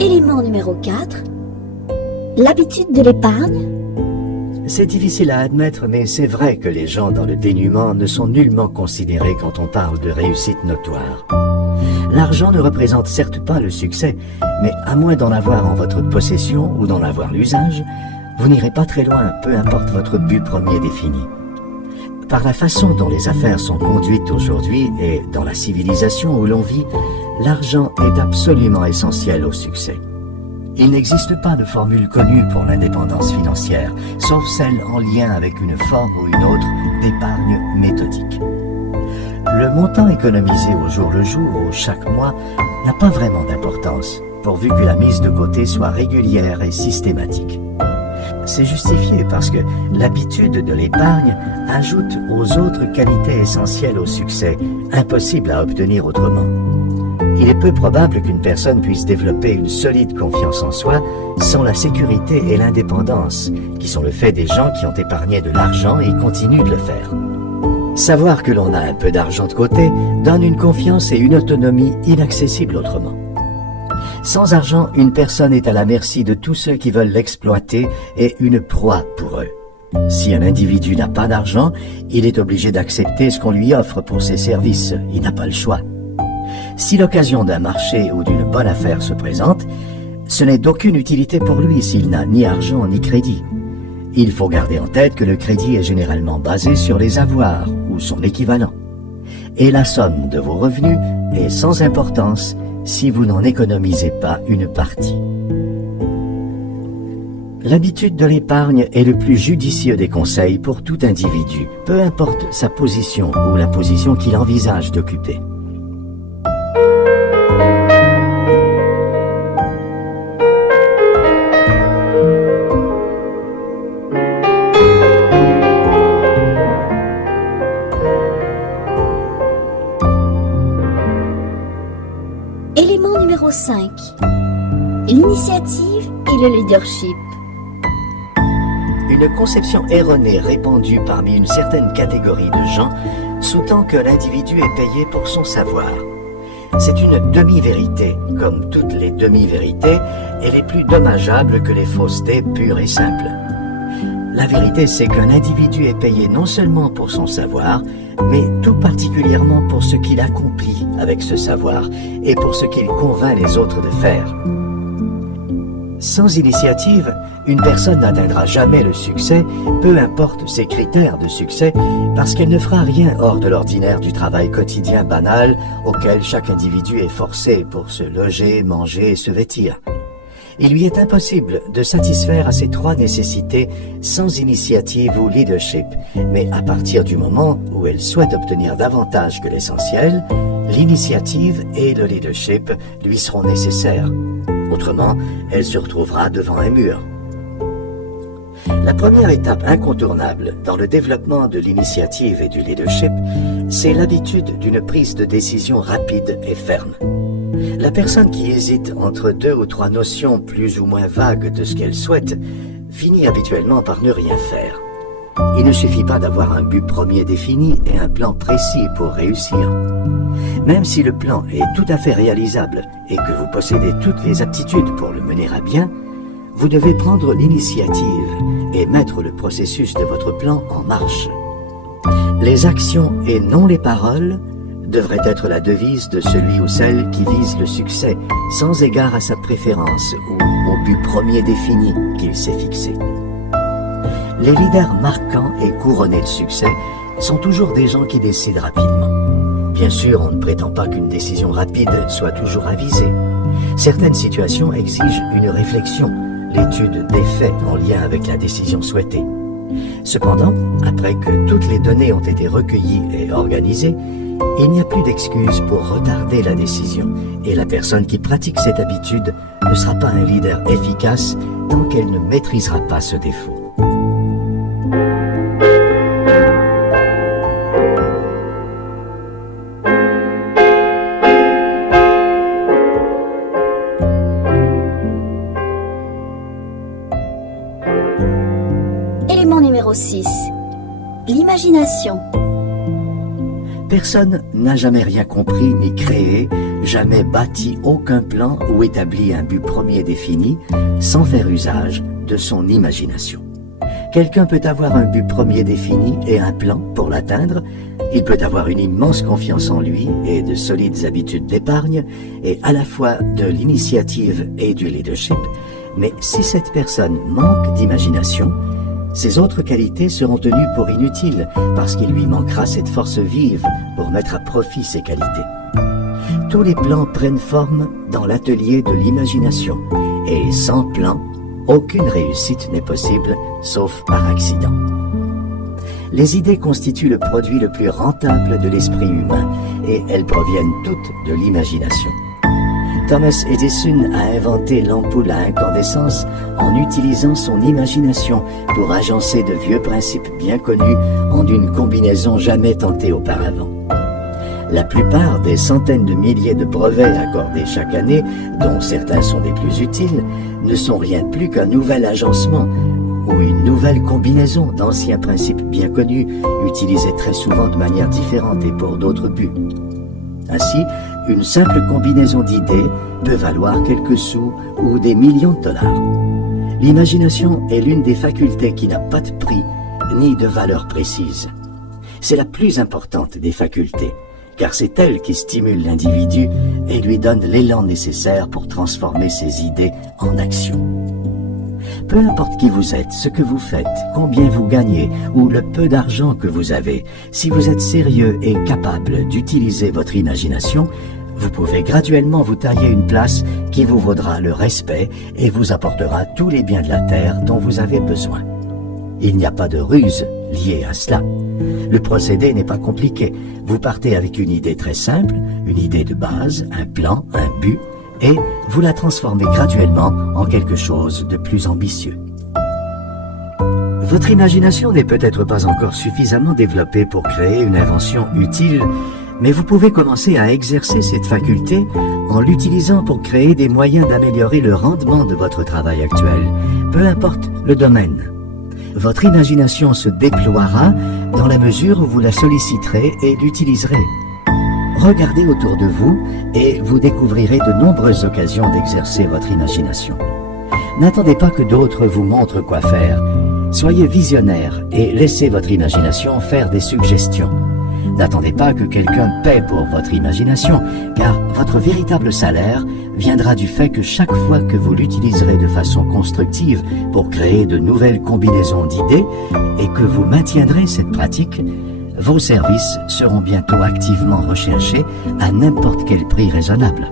Élément numéro 4, l'habitude de l'épargne. C'est difficile à admettre, mais c'est vrai que les gens dans le dénuement ne sont nullement considérés quand on parle de réussite notoire. L'argent ne représente certes pas le succès, mais à moins d'en avoir en votre possession ou d'en avoir l'usage, vous n'irez pas très loin, peu importe votre but premier défini. Par la façon dont les affaires sont conduites aujourd'hui et dans la civilisation où l'on vit, l'argent est absolument essentiel au succès. Il n'existe pas de formule connue pour l'indépendance financière, sauf celle en lien avec une forme ou une autre d'épargne méthodique. Le montant économisé au jour le jour ou chaque mois n'a pas vraiment d'importance, pourvu que la mise de côté soit régulière et systématique. C'est justifié parce que l'habitude de l'épargne ajoute aux autres qualités essentielles au succès, impossibles à obtenir autrement. Il est peu probable qu'une personne puisse développer une solide confiance en soi sans la sécurité et l'indépendance, qui sont le fait des gens qui ont épargné de l'argent et continuent de le faire. Savoir que l'on a un peu d'argent de côté donne une confiance et une autonomie inaccessibles autrement. Sans argent, une personne est à la merci de tous ceux qui veulent l'exploiter et une proie pour eux. Si un individu n'a pas d'argent, il est obligé d'accepter ce qu'on lui offre pour ses services. Il n'a pas le choix. Si l'occasion d'un marché ou d'une bonne affaire se présente, ce n'est d'aucune utilité pour lui s'il n'a ni argent ni crédit. Il faut garder en tête que le crédit est généralement basé sur les avoirs ou son équivalent. Et la somme de vos revenus est sans importance si vous n'en économisez pas une partie. L'habitude de l'épargne est le plus judicieux des conseils pour tout individu, peu importe sa position ou la position qu'il envisage d'occuper. Élément numéro 5. L'initiative et le leadership. Une conception erronée répandue parmi une certaine catégorie de gens sous-tend que l'individu est payé pour son savoir. C'est une demi-vérité. Comme toutes les demi-vérités, elle est plus dommageable que les faussetés pures et simples. La vérité, c'est qu'un individu est payé non seulement pour son savoir, mais tout particulièrement pour ce qu'il accomplit avec ce savoir et pour ce qu'il convainc les autres de faire. Sans initiative, une personne n'atteindra jamais le succès, peu importe ses critères de succès, parce qu'elle ne fera rien hors de l'ordinaire du travail quotidien banal auquel chaque individu est forcé pour se loger, manger et se vêtir. Il lui est impossible de satisfaire à ces trois nécessités sans initiative ou leadership, mais à partir du moment où elle souhaite obtenir davantage que l'essentiel, l'initiative et le leadership lui seront nécessaires. Autrement, elle se retrouvera devant un mur. La première étape incontournable dans le développement de l'initiative et du leadership, c'est l'habitude d'une prise de décision rapide et ferme. La personne qui hésite entre deux ou trois notions plus ou moins vagues de ce qu'elle souhaite finit habituellement par ne rien faire. Il ne suffit pas d'avoir un but premier défini et un plan précis pour réussir. Même si le plan est tout à fait réalisable et que vous possédez toutes les aptitudes pour le mener à bien, vous devez prendre l'initiative et mettre le processus de votre plan en marche. Les actions et non les paroles devrait être la devise de celui ou celle qui vise le succès, sans égard à sa préférence ou au but premier défini qu'il s'est fixé. Les leaders marquants et couronnés de succès sont toujours des gens qui décident rapidement. Bien sûr, on ne prétend pas qu'une décision rapide soit toujours avisée. Certaines situations exigent une réflexion, l'étude des faits en lien avec la décision souhaitée. Cependant, après que toutes les données ont été recueillies et organisées, il n'y a plus d'excuse pour retarder la décision et la personne qui pratique cette habitude ne sera pas un leader efficace tant qu'elle ne maîtrisera pas ce défaut. Élément numéro 6. L'imagination. Personne n'a jamais rien compris ni créé, jamais bâti aucun plan ou établi un but premier défini sans faire usage de son imagination. Quelqu'un peut avoir un but premier défini et un plan pour l'atteindre. Il peut avoir une immense confiance en lui et de solides habitudes d'épargne et à la fois de l'initiative et du leadership. Mais si cette personne manque d'imagination, ses autres qualités seront tenues pour inutiles parce qu'il lui manquera cette force vive pour mettre à profit ses qualités. Tous les plans prennent forme dans l'atelier de l'imagination et sans plan, aucune réussite n'est possible sauf par accident. Les idées constituent le produit le plus rentable de l'esprit humain et elles proviennent toutes de l'imagination. Thomas Edison a inventé l'ampoule à incandescence en utilisant son imagination pour agencer de vieux principes bien connus en une combinaison jamais tentée auparavant. La plupart des centaines de milliers de brevets accordés chaque année, dont certains sont des plus utiles, ne sont rien de plus qu'un nouvel agencement ou une nouvelle combinaison d'anciens principes bien connus, utilisés très souvent de manière différente et pour d'autres buts. Ainsi, une simple combinaison d'idées peut valoir quelques sous ou des millions de dollars. L'imagination est l'une des facultés qui n'a pas de prix ni de valeur précise. C'est la plus importante des facultés, car c'est elle qui stimule l'individu et lui donne l'élan nécessaire pour transformer ses idées en action. Peu importe qui vous êtes, ce que vous faites, combien vous gagnez ou le peu d'argent que vous avez, si vous êtes sérieux et capable d'utiliser votre imagination, vous pouvez graduellement vous tailler une place qui vous vaudra le respect et vous apportera tous les biens de la terre dont vous avez besoin. Il n'y a pas de ruse liée à cela. Le procédé n'est pas compliqué. Vous partez avec une idée très simple, une idée de base, un plan, un but, et vous la transformez graduellement en quelque chose de plus ambitieux. Votre imagination n'est peut-être pas encore suffisamment développée pour créer une invention utile, mais vous pouvez commencer à exercer cette faculté en l'utilisant pour créer des moyens d'améliorer le rendement de votre travail actuel, peu importe le domaine. Votre imagination se déploiera dans la mesure où vous la solliciterez et l'utiliserez. Regardez autour de vous et vous découvrirez de nombreuses occasions d'exercer votre imagination. N'attendez pas que d'autres vous montrent quoi faire. Soyez visionnaire et laissez votre imagination faire des suggestions. N'attendez pas que quelqu'un paie pour votre imagination, car votre véritable salaire viendra du fait que chaque fois que vous l'utiliserez de façon constructive pour créer de nouvelles combinaisons d'idées et que vous maintiendrez cette pratique, vos services seront bientôt activement recherchés à n'importe quel prix raisonnable.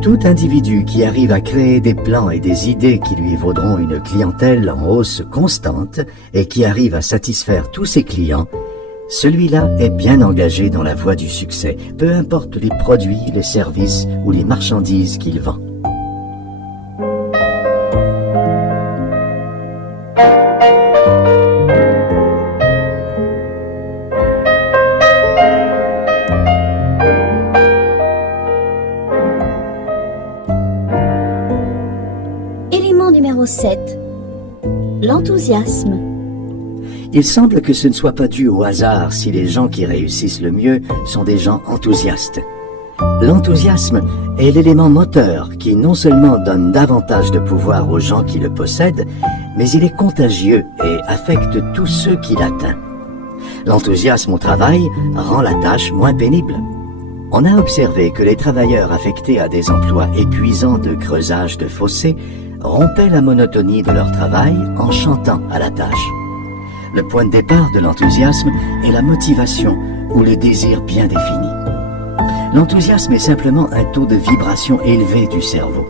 Tout individu qui arrive à créer des plans et des idées qui lui vaudront une clientèle en hausse constante et qui arrive à satisfaire tous ses clients, celui-là est bien engagé dans la voie du succès, peu importe les produits, les services ou les marchandises qu'il vend. Élément numéro 7. L'enthousiasme. Il semble que ce ne soit pas dû au hasard si les gens qui réussissent le mieux sont des gens enthousiastes. L'enthousiasme est l'élément moteur qui non seulement donne davantage de pouvoir aux gens qui le possèdent, mais il est contagieux et affecte tous ceux qui l'atteignent. L'enthousiasme au travail rend la tâche moins pénible. On a observé que les travailleurs affectés à des emplois épuisants de creusage de fossés rompaient la monotonie de leur travail en chantant à la tâche. Le point de départ de l'enthousiasme est la motivation ou le désir bien défini. L'enthousiasme est simplement un taux de vibration élevé du cerveau.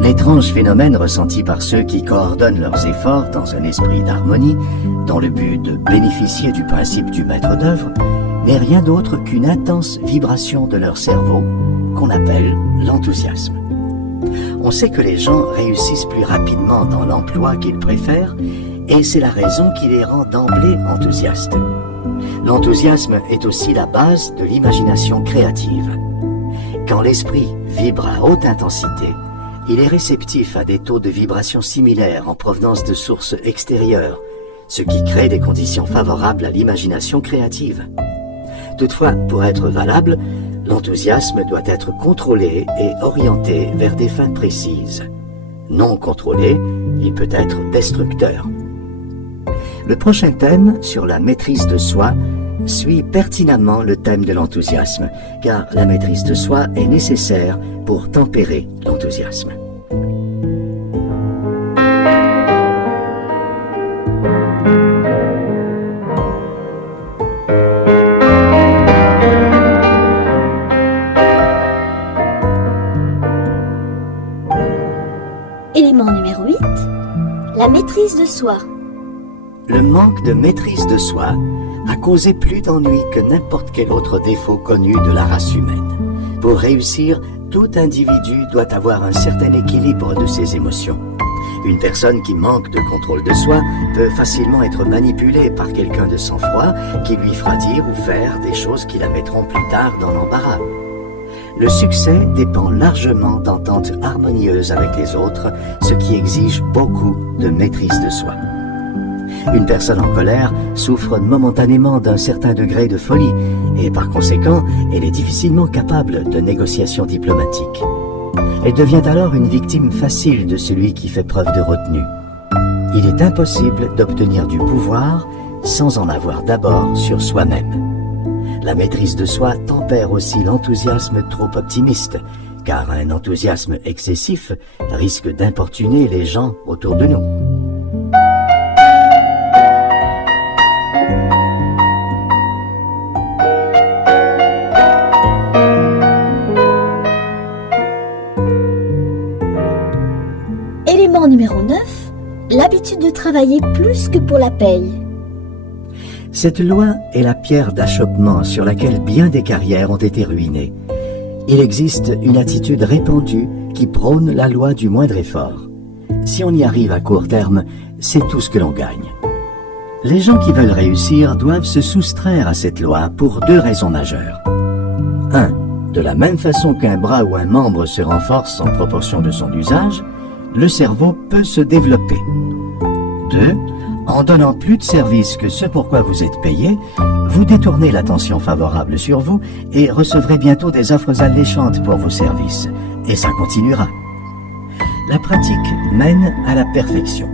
L'étrange phénomène ressenti par ceux qui coordonnent leurs efforts dans un esprit d'harmonie, dans le but de bénéficier du principe du maître d'œuvre, n'est rien d'autre qu'une intense vibration de leur cerveau qu'on appelle l'enthousiasme. On sait que les gens réussissent plus rapidement dans l'emploi qu'ils préfèrent et c'est la raison qui les rend d'emblée enthousiastes. L'enthousiasme est aussi la base de l'imagination créative. Quand l'esprit vibre à haute intensité, il est réceptif à des taux de vibration similaires en provenance de sources extérieures, ce qui crée des conditions favorables à l'imagination créative. Toutefois, pour être valable, l'enthousiasme doit être contrôlé et orienté vers des fins précises. Non contrôlé, il peut être destructeur. Le prochain thème, sur la maîtrise de soi, suit pertinemment le thème de l'enthousiasme, car la maîtrise de soi est nécessaire pour tempérer l'enthousiasme. Élément numéro 8. La maîtrise de soi. Le manque de maîtrise de soi a causé plus d'ennuis que n'importe quel autre défaut connu de la race humaine. Pour réussir, tout individu doit avoir un certain équilibre de ses émotions. Une personne qui manque de contrôle de soi peut facilement être manipulée par quelqu'un de sang-froid qui lui fera dire ou faire des choses qui la mettront plus tard dans l'embarras. Le succès dépend largement d'ententes harmonieuses avec les autres, ce qui exige beaucoup de maîtrise de soi. Une personne en colère souffre momentanément d'un certain degré de folie et par conséquent, elle est difficilement capable de négociations diplomatiques. Elle devient alors une victime facile de celui qui fait preuve de retenue. Il est impossible d'obtenir du pouvoir sans en avoir d'abord sur soi-même. La maîtrise de soi tempère aussi l'enthousiasme trop optimiste, car un enthousiasme excessif risque d'importuner les gens autour de nous. Élément numéro 9. L'habitude de travailler plus que pour la paye. Cette loi est la pierre d'achoppement sur laquelle bien des carrières ont été ruinées. Il existe une attitude répandue qui prône la loi du moindre effort. Si on y arrive à court terme, c'est tout ce que l'on gagne. Les gens qui veulent réussir doivent se soustraire à cette loi pour deux raisons majeures. 1. De la même façon qu'un bras ou un membre se renforce en proportion de son usage, le cerveau peut se développer. 2. En donnant plus de services que ce pour quoi vous êtes payé, vous détournez l'attention favorable sur vous et recevrez bientôt des offres alléchantes pour vos services. Et ça continuera. La pratique mène à la perfection.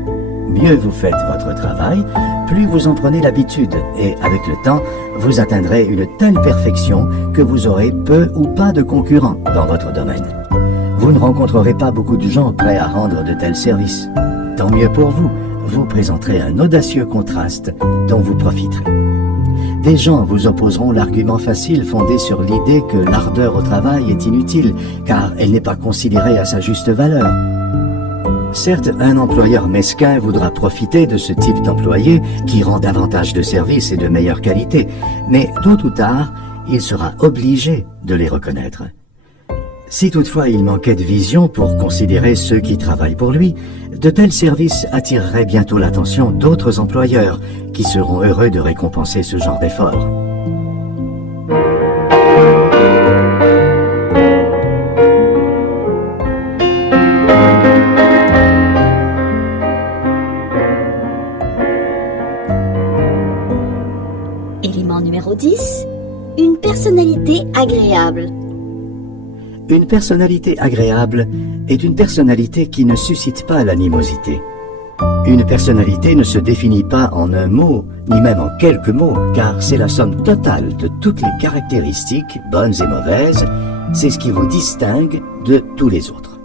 Mieux vous faites votre travail, plus vous en prenez l'habitude et avec le temps, vous atteindrez une telle perfection que vous aurez peu ou pas de concurrents dans votre domaine. Vous ne rencontrerez pas beaucoup de gens prêts à rendre de tels services. Tant mieux pour vous. Vous présenterez un audacieux contraste dont vous profiterez. Des gens vous opposeront l'argument facile fondé sur l'idée que l'ardeur au travail est inutile, car elle n'est pas considérée à sa juste valeur. Certes, un employeur mesquin voudra profiter de ce type d'employé qui rend davantage de services et de meilleure qualité, mais tôt ou tard, il sera obligé de les reconnaître. Si toutefois il manquait de vision pour considérer ceux qui travaillent pour lui, de tels services attireraient bientôt l'attention d'autres employeurs qui seront heureux de récompenser ce genre d'effort. Élément numéro 10. Une personnalité agréable. Une personnalité agréable est une personnalité qui ne suscite pas l'animosité. Une personnalité ne se définit pas en un mot, ni même en quelques mots, car c'est la somme totale de toutes les caractéristiques, bonnes et mauvaises, c'est ce qui vous distingue de tous les autres.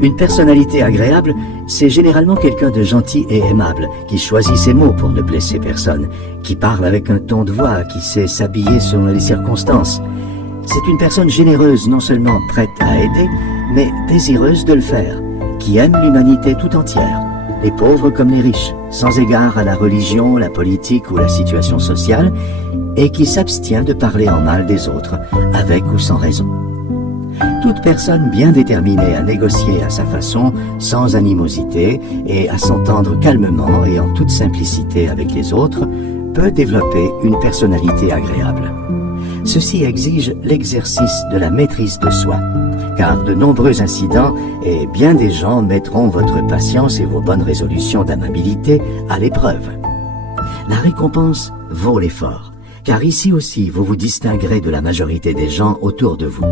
Une personnalité agréable, c'est généralement quelqu'un de gentil et aimable, qui choisit ses mots pour ne blesser personne, qui parle avec un ton de voix, qui sait s'habiller selon les circonstances. C'est une personne généreuse, non seulement prête à aider, mais désireuse de le faire, qui aime l'humanité tout entière, les pauvres comme les riches, sans égard à la religion, la politique ou la situation sociale, et qui s'abstient de parler en mal des autres, avec ou sans raison. Toute personne bien déterminée à négocier à sa façon, sans animosité, et à s'entendre calmement et en toute simplicité avec les autres, peut développer une personnalité agréable. Ceci exige l'exercice de la maîtrise de soi, car de nombreux incidents et bien des gens mettront votre patience et vos bonnes résolutions d'amabilité à l'épreuve. La récompense vaut l'effort, car ici aussi vous vous distinguerez de la majorité des gens autour de vous.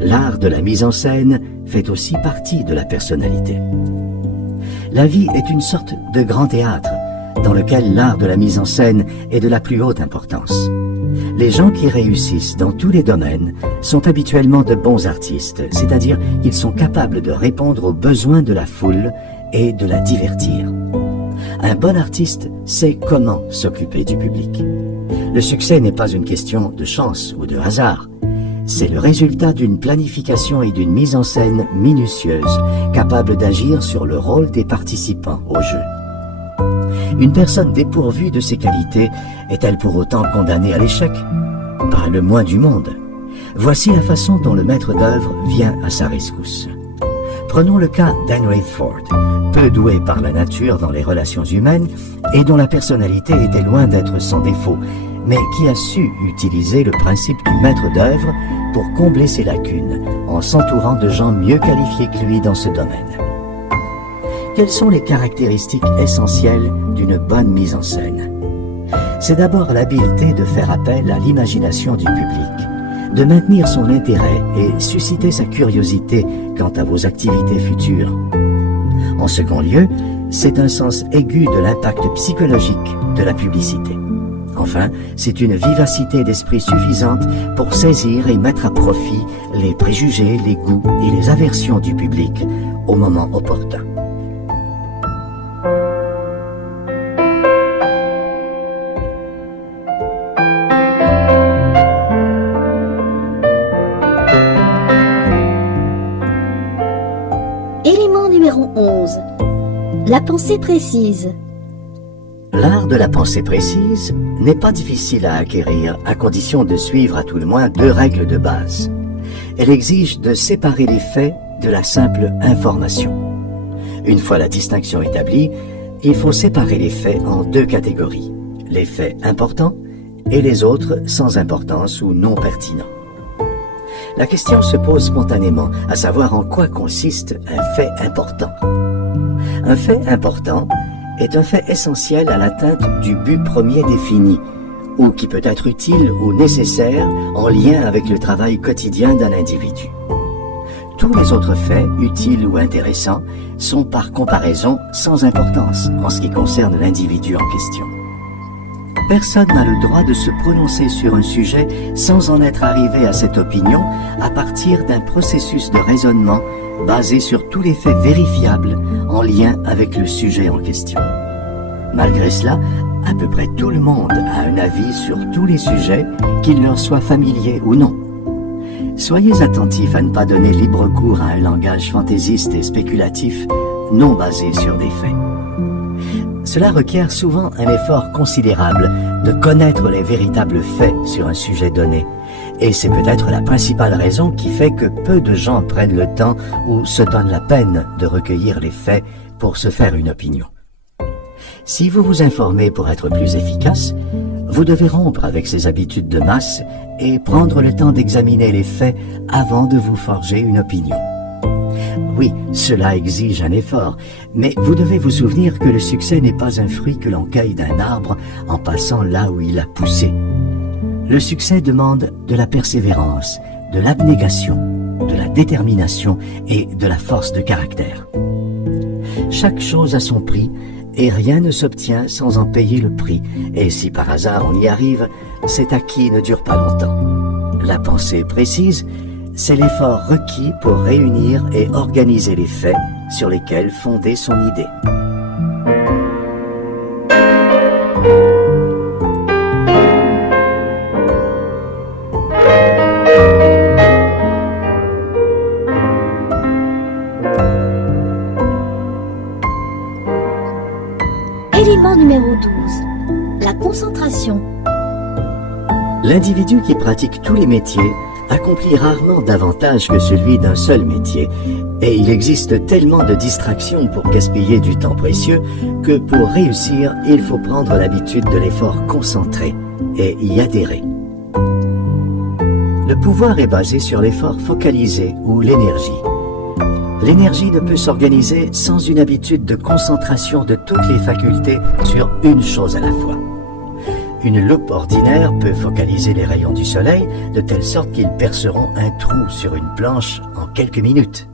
L'art de la mise en scène fait aussi partie de la personnalité. La vie est une sorte de grand théâtre. dans lequel l'art de la mise en scène est de la plus haute importance. Les gens qui réussissent dans tous les domaines sont habituellement de bons artistes, c'est-à-dire qu'ils sont capables de répondre aux besoins de la foule et de la divertir. Un bon artiste sait comment s'occuper du public. Le succès n'est pas une question de chance ou de hasard. C'est le résultat d'une planification et d'une mise en scène minutieuse, capable d'agir sur le rôle des participants au jeu. Une personne dépourvue de ces qualités est-elle pour autant condamnée à l'échec? Pas le moins du monde. Voici la façon dont le maître d'œuvre vient à sa rescousse. Prenons le cas d'Henry Ford, peu doué par la nature dans les relations humaines et dont la personnalité était loin d'être sans défaut, mais qui a su utiliser le principe du maître d'œuvre pour combler ses lacunes en s'entourant de gens mieux qualifiés que lui dans ce domaine. Quelles sont les caractéristiques essentielles d'une bonne mise en scène? C'est d'abord l'habileté de faire appel à l'imagination du public, de maintenir son intérêt et susciter sa curiosité quant à vos activités futures. En second lieu, c'est un sens aigu de l'impact psychologique de la publicité. Enfin, c'est une vivacité d'esprit suffisante pour saisir et mettre à profit les préjugés, les goûts et les aversions du public au moment opportun. Élément numéro 11. La pensée précise. L'art de la pensée précise n'est pas difficile à acquérir à condition de suivre à tout le moins 2 règles de base. Elle exige de séparer les faits de la simple information. Une fois la distinction établie, il faut séparer les faits en 2 catégories, les faits importants et les autres sans importance ou non pertinents. La question se pose spontanément, à savoir en quoi consiste un fait important. Un fait important est un fait essentiel à l'atteinte du but premier défini, ou qui peut être utile ou nécessaire en lien avec le travail quotidien d'un individu. Tous les autres faits, utiles ou intéressants, sont par comparaison sans importance en ce qui concerne l'individu en question. Personne n'a le droit de se prononcer sur un sujet sans en être arrivé à cette opinion à partir d'un processus de raisonnement basé sur tous les faits vérifiables en lien avec le sujet en question. Malgré cela, à peu près tout le monde a un avis sur tous les sujets, qu'ils leur soient familiers ou non. Soyez attentifs à ne pas donner libre cours à un langage fantaisiste et spéculatif non basé sur des faits. Cela requiert souvent un effort considérable de connaître les véritables faits sur un sujet donné. Et c'est peut-être la principale raison qui fait que peu de gens prennent le temps ou se donnent la peine de recueillir les faits pour se faire une opinion. Si vous vous informez pour être plus efficace, vous devez rompre avec ces habitudes de masse et prendre le temps d'examiner les faits avant de vous forger une opinion. Oui, cela exige un effort, mais vous devez vous souvenir que le succès n'est pas un fruit que l'on cueille d'un arbre en passant là où il a poussé. Le succès demande de la persévérance, de l'abnégation, de la détermination et de la force de caractère. Chaque chose a son prix et rien ne s'obtient sans en payer le prix. Et si par hasard on y arrive, cet acquis ne dure pas longtemps. La pensée précise, c'est l'effort requis pour réunir et organiser les faits sur lesquels fonder son idée. Élément numéro 12. La concentration. L'individu qui pratique tous les métiers accomplit rarement davantage que celui d'un seul métier, et il existe tellement de distractions pour gaspiller du temps précieux que pour réussir, il faut prendre l'habitude de l'effort concentré et y adhérer. Le pouvoir est basé sur l'effort focalisé ou l'énergie. L'énergie ne peut s'organiser sans une habitude de concentration de toutes les facultés sur une chose à la fois. Une loupe ordinaire peut focaliser les rayons du soleil de telle sorte qu'ils perceront un trou sur une planche en quelques minutes.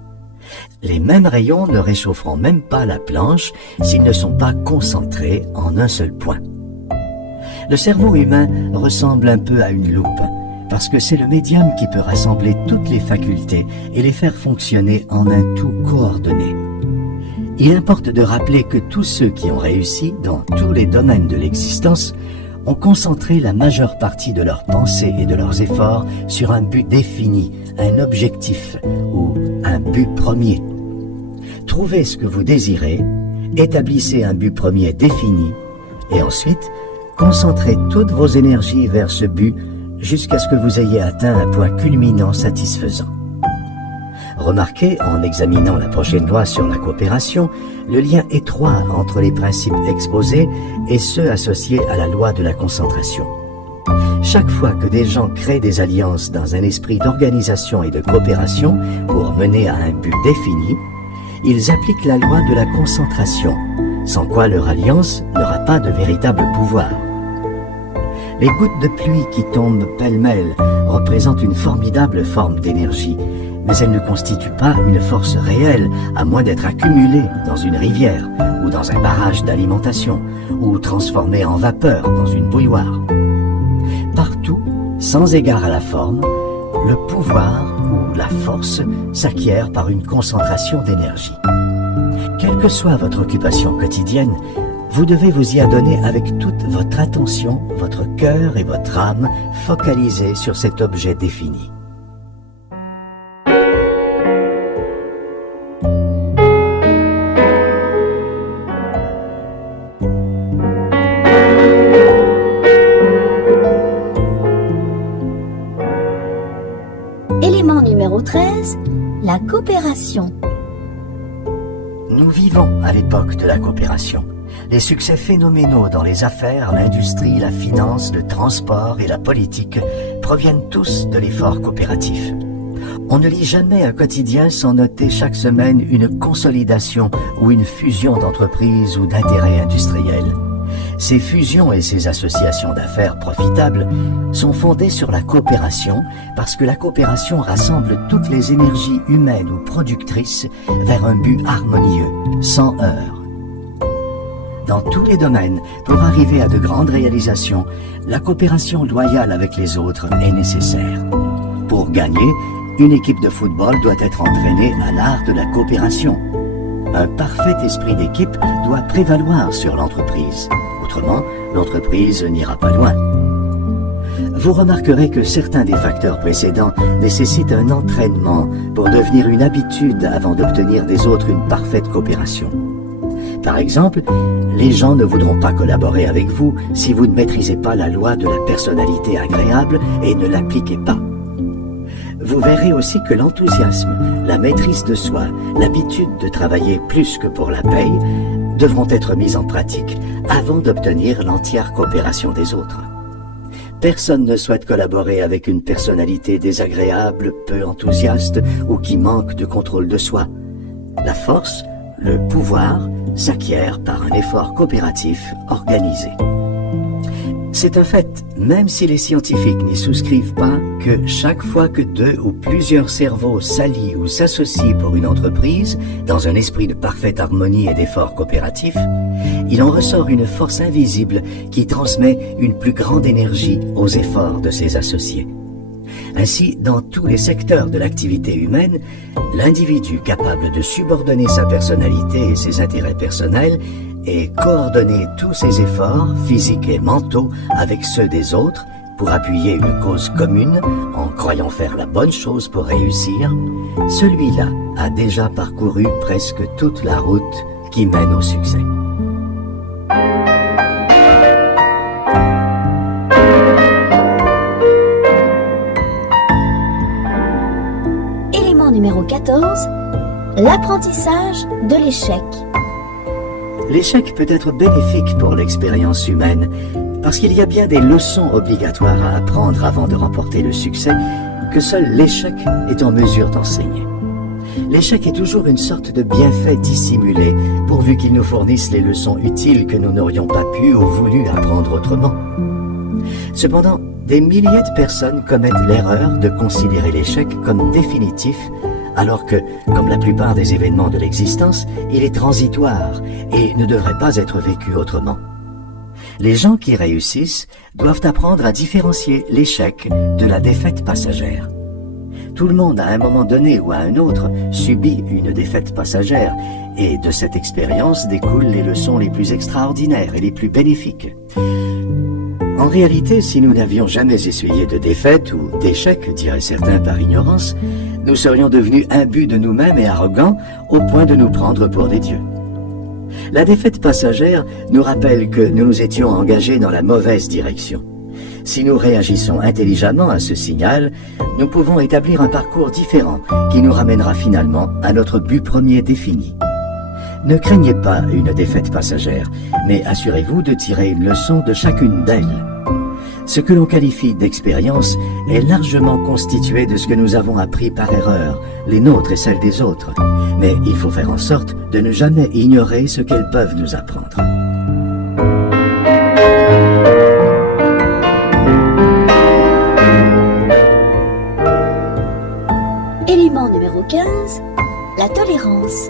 Les mêmes rayons ne réchaufferont même pas la planche s'ils ne sont pas concentrés en un seul point. Le cerveau humain ressemble un peu à une loupe, parce que c'est le médium qui peut rassembler toutes les facultés et les faire fonctionner en un tout coordonné. Il importe de rappeler que tous ceux qui ont réussi dans tous les domaines de l'existence ont concentré la majeure partie de leurs pensées et de leurs efforts sur un but défini, un objectif ou un but premier. Trouvez ce que vous désirez, établissez un but premier défini et ensuite concentrez toutes vos énergies vers ce but jusqu'à ce que vous ayez atteint un point culminant satisfaisant. Remarquez, en examinant la prochaine loi sur la coopération, le lien étroit entre les principes exposés et ceux associés à la loi de la concentration. Chaque fois que des gens créent des alliances dans un esprit d'organisation et de coopération pour mener à un but défini, ils appliquent la loi de la concentration, sans quoi leur alliance n'aura pas de véritable pouvoir. Les gouttes de pluie qui tombent pêle-mêle représentent une formidable forme d'énergie, mais elles ne constituent pas une force réelle à moins d'être accumulées dans une rivière ou dans un barrage d'alimentation ou transformées en vapeur dans une bouilloire. Partout, sans égard à la forme, le pouvoir ou la force s'acquiert par une concentration d'énergie. Quelle que soit votre occupation quotidienne, vous devez vous y adonner avec toute votre attention, votre cœur et votre âme focalisés sur cet objet défini. Élément numéro 13, la coopération. Nous vivons à l'époque de la coopération. Les succès phénoménaux dans les affaires, l'industrie, la finance, le transport et la politique proviennent tous de l'effort coopératif. On ne lit jamais un quotidien sans noter chaque semaine une consolidation ou une fusion d'entreprises ou d'intérêts industriels. Ces fusions et ces associations d'affaires profitables sont fondées sur la coopération parce que la coopération rassemble toutes les énergies humaines ou productrices vers un but harmonieux, sans heurts. Dans tous les domaines, pour arriver à de grandes réalisations, la coopération loyale avec les autres est nécessaire. Pour gagner, une équipe de football doit être entraînée à l'art de la coopération. Un parfait esprit d'équipe doit prévaloir sur l'entreprise. Autrement, l'entreprise n'ira pas loin. Vous remarquerez que certains des facteurs précédents nécessitent un entraînement pour devenir une habitude avant d'obtenir des autres une parfaite coopération. Par exemple, les gens ne voudront pas collaborer avec vous si vous ne maîtrisez pas la loi de la personnalité agréable et ne l'appliquez pas. Vous verrez aussi que l'enthousiasme, la maîtrise de soi, l'habitude de travailler plus que pour la paye devront être mises en pratique avant d'obtenir l'entière coopération des autres. Personne ne souhaite collaborer avec une personnalité désagréable, peu enthousiaste ou qui manque de contrôle de soi. La force, le pouvoir, s'acquiert par un effort coopératif organisé. C'est un fait, même si les scientifiques n'y souscrivent pas, que chaque fois que deux ou plusieurs cerveaux s'allient ou s'associent pour une entreprise, dans un esprit de parfaite harmonie et d'effort coopératif, il en ressort une force invisible qui transmet une plus grande énergie aux efforts de ses associés. Ainsi, dans tous les secteurs de l'activité humaine, l'individu capable de subordonner sa personnalité et ses intérêts personnels et coordonner tous ses efforts, physiques et mentaux, avec ceux des autres pour appuyer une cause commune en croyant faire la bonne chose pour réussir, celui-là a déjà parcouru presque toute la route qui mène au succès. Élément numéro 14, l'apprentissage de l'échec. L'échec peut être bénéfique pour l'expérience humaine parce qu'il y a bien des leçons obligatoires à apprendre avant de remporter le succès que seul l'échec est en mesure d'enseigner. L'échec est toujours une sorte de bienfait dissimulé pourvu qu'il nous fournisse les leçons utiles que nous n'aurions pas pu ou voulu apprendre autrement. Cependant, des milliers de personnes commettent l'erreur de considérer l'échec comme définitif alors que, comme la plupart des événements de l'existence, il est transitoire et ne devrait pas être vécu autrement. Les gens qui réussissent doivent apprendre à différencier l'échec de la défaite passagère. Tout le monde, à un moment donné ou à un autre, subit une défaite passagère, et de cette expérience découlent les leçons les plus extraordinaires et les plus bénéfiques. En réalité, si nous n'avions jamais essuyé de défaite ou d'échec, diraient certains par ignorance, nous serions devenus imbus de nous-mêmes et arrogants au point de nous prendre pour des dieux. La défaite passagère nous rappelle que nous nous étions engagés dans la mauvaise direction. Si nous réagissons intelligemment à ce signal, nous pouvons établir un parcours différent qui nous ramènera finalement à notre but premier défini. Ne craignez pas une défaite passagère, mais assurez-vous de tirer une leçon de chacune d'elles. Ce que l'on qualifie d'expérience est largement constitué de ce que nous avons appris par erreur, les nôtres et celles des autres. Mais il faut faire en sorte de ne jamais ignorer ce qu'elles peuvent nous apprendre. Élément numéro 15, la tolérance.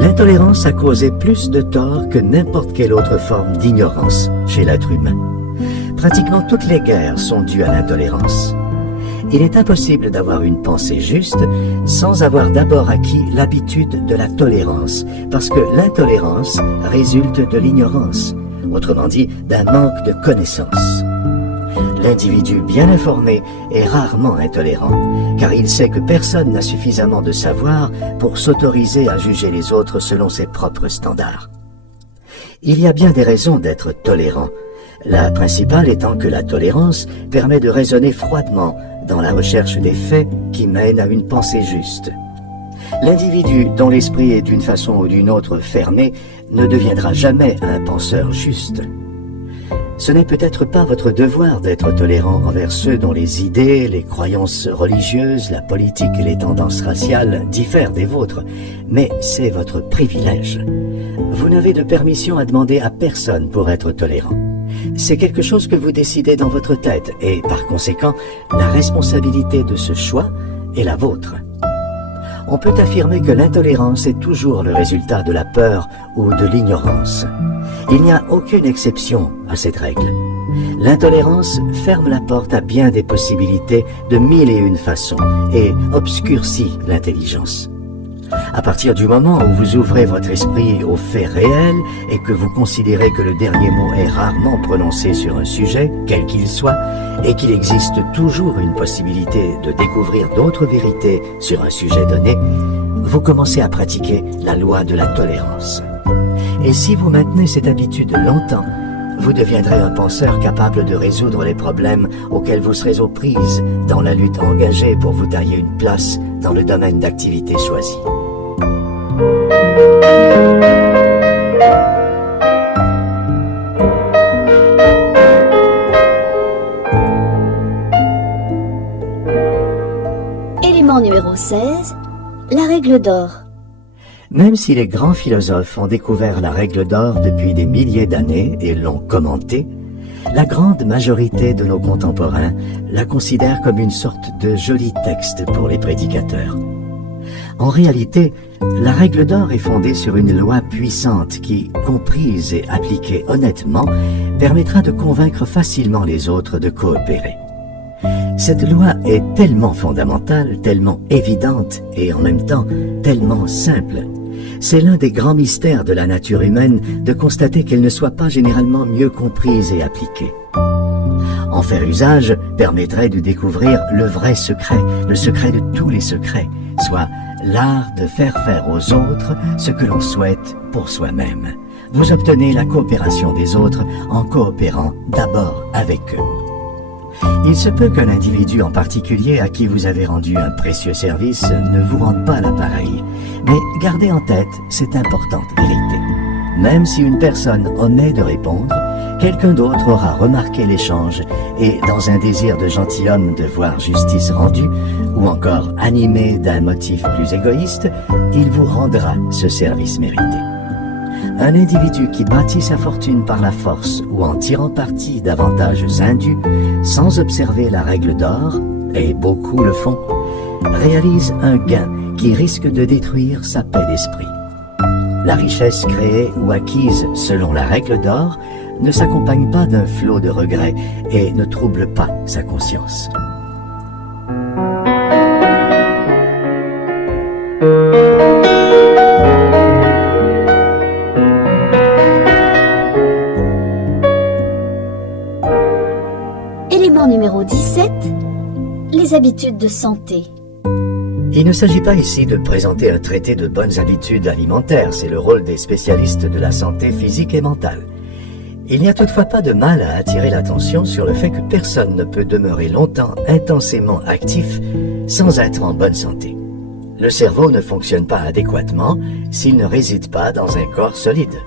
L'intolérance a causé plus de tort que n'importe quelle autre forme d'ignorance chez l'être humain. Pratiquement toutes les guerres sont dues à l'intolérance. Il est impossible d'avoir une pensée juste sans avoir d'abord acquis l'habitude de la tolérance, parce que l'intolérance résulte de l'ignorance, autrement dit d'un manque de connaissance. L'individu bien informé est rarement intolérant, car il sait que personne n'a suffisamment de savoir pour s'autoriser à juger les autres selon ses propres standards. Il y a bien des raisons d'être tolérant, la principale étant que la tolérance permet de raisonner froidement dans la recherche des faits qui mènent à une pensée juste. L'individu dont l'esprit est d'une façon ou d'une autre fermé ne deviendra jamais un penseur juste. Ce n'est peut-être pas votre devoir d'être tolérant envers ceux dont les idées, les croyances religieuses, la politique et les tendances raciales diffèrent des vôtres, mais c'est votre privilège. Vous n'avez de permission à demander à personne pour être tolérant. C'est quelque chose que vous décidez dans votre tête et, par conséquent, la responsabilité de ce choix est la vôtre. On peut affirmer que l'intolérance est toujours le résultat de la peur ou de l'ignorance. Il n'y a aucune exception à cette règle. L'intolérance ferme la porte à bien des possibilités de mille et une façons et obscurcit l'intelligence. À partir du moment où vous ouvrez votre esprit aux faits réels et que vous considérez que le dernier mot est rarement prononcé sur un sujet, quel qu'il soit, et qu'il existe toujours une possibilité de découvrir d'autres vérités sur un sujet donné, vous commencez à pratiquer la loi de la tolérance. Et si vous maintenez cette habitude longtemps, vous deviendrez un penseur capable de résoudre les problèmes auxquels vous serez aux prises dans la lutte engagée pour vous tailler une place dans le domaine d'activité choisi. Élément numéro 16, la règle d'or. Même si les grands philosophes ont découvert la règle d'or depuis des milliers d'années et l'ont commentée, la grande majorité de nos contemporains la considèrent comme une sorte de joli texte pour les prédicateurs. En réalité, la règle d'or est fondée sur une loi puissante qui, comprise et appliquée honnêtement, permettra de convaincre facilement les autres de coopérer. Cette loi est tellement fondamentale, tellement évidente et en même temps tellement simple. C'est l'un des grands mystères de la nature humaine de constater qu'elle ne soit pas généralement mieux comprise et appliquée. En faire usage permettrait de découvrir le vrai secret, le secret de tous les secrets, soit l'art de faire aux autres ce que l'on souhaite pour soi-même. Vous obtenez la coopération des autres en coopérant d'abord avec eux. Il se peut qu'un individu en particulier à qui vous avez rendu un précieux service ne vous rende pas l'appareil, mais gardez en tête cette importante vérité. Même si une personne omet de répondre, quelqu'un d'autre aura remarqué l'échange et, dans un désir de gentilhomme de voir justice rendue, ou encore animé d'un motif plus égoïste, il vous rendra ce service mérité. Un individu qui bâtit sa fortune par la force ou en tirant parti d'avantages indus, sans observer la règle d'or, et beaucoup le font, réalise un gain qui risque de détruire sa paix d'esprit. La richesse créée ou acquise selon la règle d'or ne s'accompagne pas d'un flot de regrets et ne trouble pas sa conscience. Élément numéro 17, les habitudes de santé. Il ne s'agit pas ici de présenter un traité de bonnes habitudes alimentaires, c'est le rôle des spécialistes de la santé physique et mentale. Il n'y a toutefois pas de mal à attirer l'attention sur le fait que personne ne peut demeurer longtemps intensément actif sans être en bonne santé. Le cerveau ne fonctionne pas adéquatement s'il ne réside pas dans un corps solide.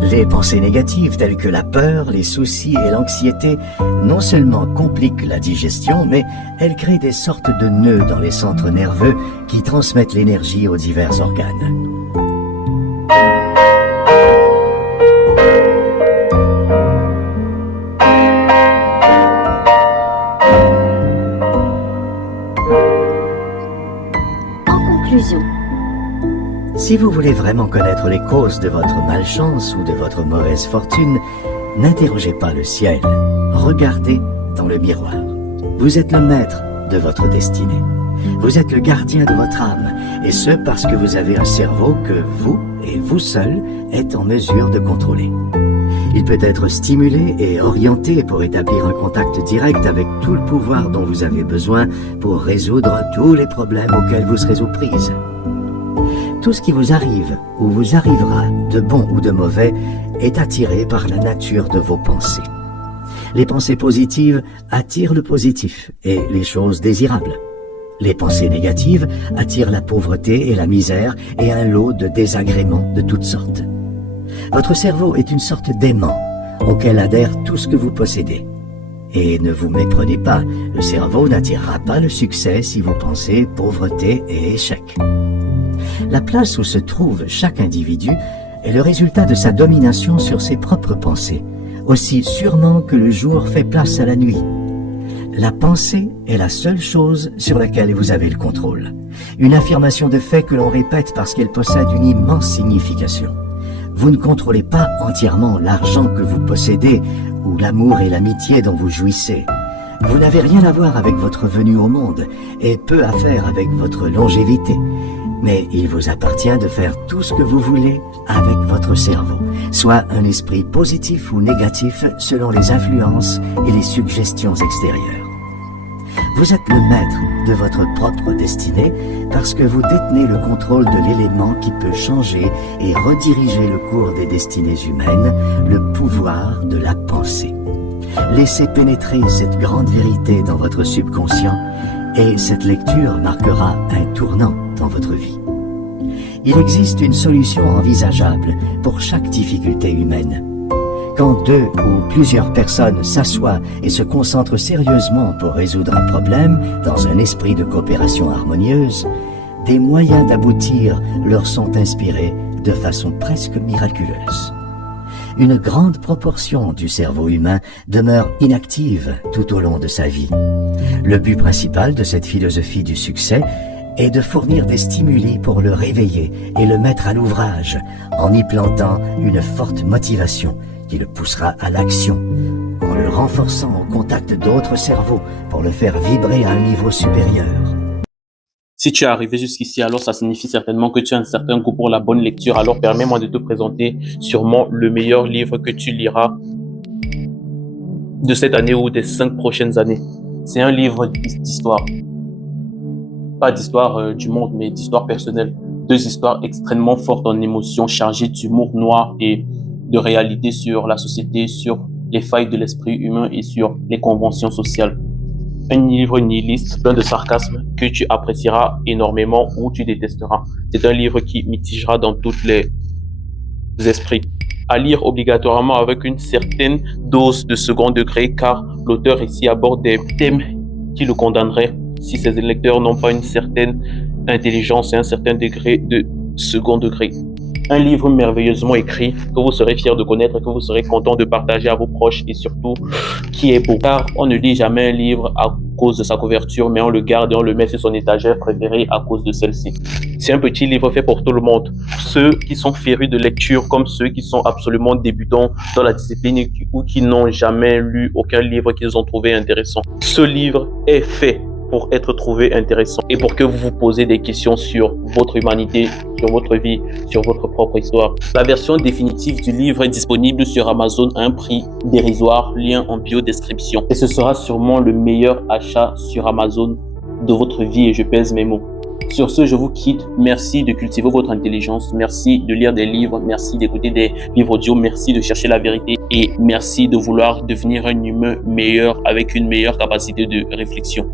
Les pensées négatives telles que la peur, les soucis et l'anxiété non seulement compliquent la digestion, mais elles créent des sortes de nœuds dans les centres nerveux qui transmettent l'énergie aux divers organes. En conclusion, Si vous voulez vraiment connaître les causes de votre malchance ou de votre mauvaise fortune, n'interrogez pas le ciel, regardez dans le miroir. Vous êtes le maître de votre destinée. Vous êtes le gardien de votre âme, et ce parce que vous avez un cerveau que vous, et vous seul, êtes en mesure de contrôler. Il peut être stimulé et orienté pour établir un contact direct avec tout le pouvoir dont vous avez besoin pour résoudre tous les problèmes auxquels vous serez aux prises. Tout ce qui vous arrive ou vous arrivera, de bon ou de mauvais, est attiré par la nature de vos pensées. Les pensées positives attirent le positif et les choses désirables. Les pensées négatives attirent la pauvreté et la misère et un lot de désagréments de toutes sortes. Votre cerveau est une sorte d'aimant auquel adhère tout ce que vous possédez. Et ne vous méprenez pas, le cerveau n'attirera pas le succès si vous pensez pauvreté et échec. La place où se trouve chaque individu est le résultat de sa domination sur ses propres pensées, aussi sûrement que le jour fait place à la nuit. La pensée est la seule chose sur laquelle vous avez le contrôle. Une affirmation de fait que l'on répète parce qu'elle possède une immense signification. Vous ne contrôlez pas entièrement l'argent que vous possédez ou l'amour et l'amitié dont vous jouissez. Vous n'avez rien à voir avec votre venue au monde et peu à faire avec votre longévité. Mais il vous appartient de faire tout ce que vous voulez avec votre cerveau, soit un esprit positif ou négatif selon les influences et les suggestions extérieures. Vous êtes le maître de votre propre destinée parce que vous détenez le contrôle de l'élément qui peut changer et rediriger le cours des destinées humaines, le pouvoir de la pensée. Laissez pénétrer cette grande vérité dans votre subconscient et cette lecture marquera un tournant dans votre vie. Il existe une solution envisageable pour chaque difficulté humaine. Quand deux ou plusieurs personnes s'assoient et se concentrent sérieusement pour résoudre un problème dans un esprit de coopération harmonieuse, des moyens d'aboutir leur sont inspirés de façon presque miraculeuse. Une grande proportion du cerveau humain demeure inactive tout au long de sa vie. Le but principal de cette philosophie du succès est de fournir des stimuli pour le réveiller et le mettre à l'ouvrage en y plantant une forte motivation qui le poussera à l'action, en le renforçant au contact d'autres cerveaux pour le faire vibrer à un niveau supérieur. Si tu es arrivé jusqu'ici, alors ça signifie certainement que tu as un certain goût pour la bonne lecture. Alors permets-moi de te présenter sûrement le meilleur livre que tu liras de cette année ou des 5 prochaines années. C'est un livre d'histoire. Pas d'histoire du monde, mais d'histoire personnelle. 2 histoires extrêmement fortes en émotions, chargées d'humour noir et de réalité sur la société, sur les failles de l'esprit humain et sur les conventions sociales. Un livre nihiliste, plein de sarcasme, que tu apprécieras énormément ou tu détesteras. C'est un livre qui mitigera dans tous les esprits. À lire obligatoirement avec une certaine dose de second degré, car l'auteur ici aborde des thèmes qui le condamneraient si ses lecteurs n'ont pas une certaine intelligence et un certain degré de second degré. Un livre merveilleusement écrit que vous serez fiers de connaître et que vous serez content de partager à vos proches et surtout qui est beau. Car on ne lit jamais un livre cause de sa couverture, mais on le garde et on le met sur son étagère préférée à cause de celle-ci. C'est un petit livre fait pour tout le monde. Ceux qui sont férus de lecture comme ceux qui sont absolument débutants dans la discipline ou qui n'ont jamais lu aucun livre qu'ils ont trouvé intéressant. Ce livre est fait pour être trouvé intéressant et pour que vous vous posez des questions sur votre humanité, sur votre vie, sur votre propre histoire. La version définitive du livre est disponible sur Amazon à un prix dérisoire, lien en bio-description. Et ce sera sûrement le meilleur achat sur Amazon de votre vie et je pèse mes mots. Sur ce, je vous quitte. Merci de cultiver votre intelligence. Merci de lire des livres. Merci d'écouter des livres audio. Merci de chercher la vérité. Et merci de vouloir devenir un humain meilleur avec une meilleure capacité de réflexion.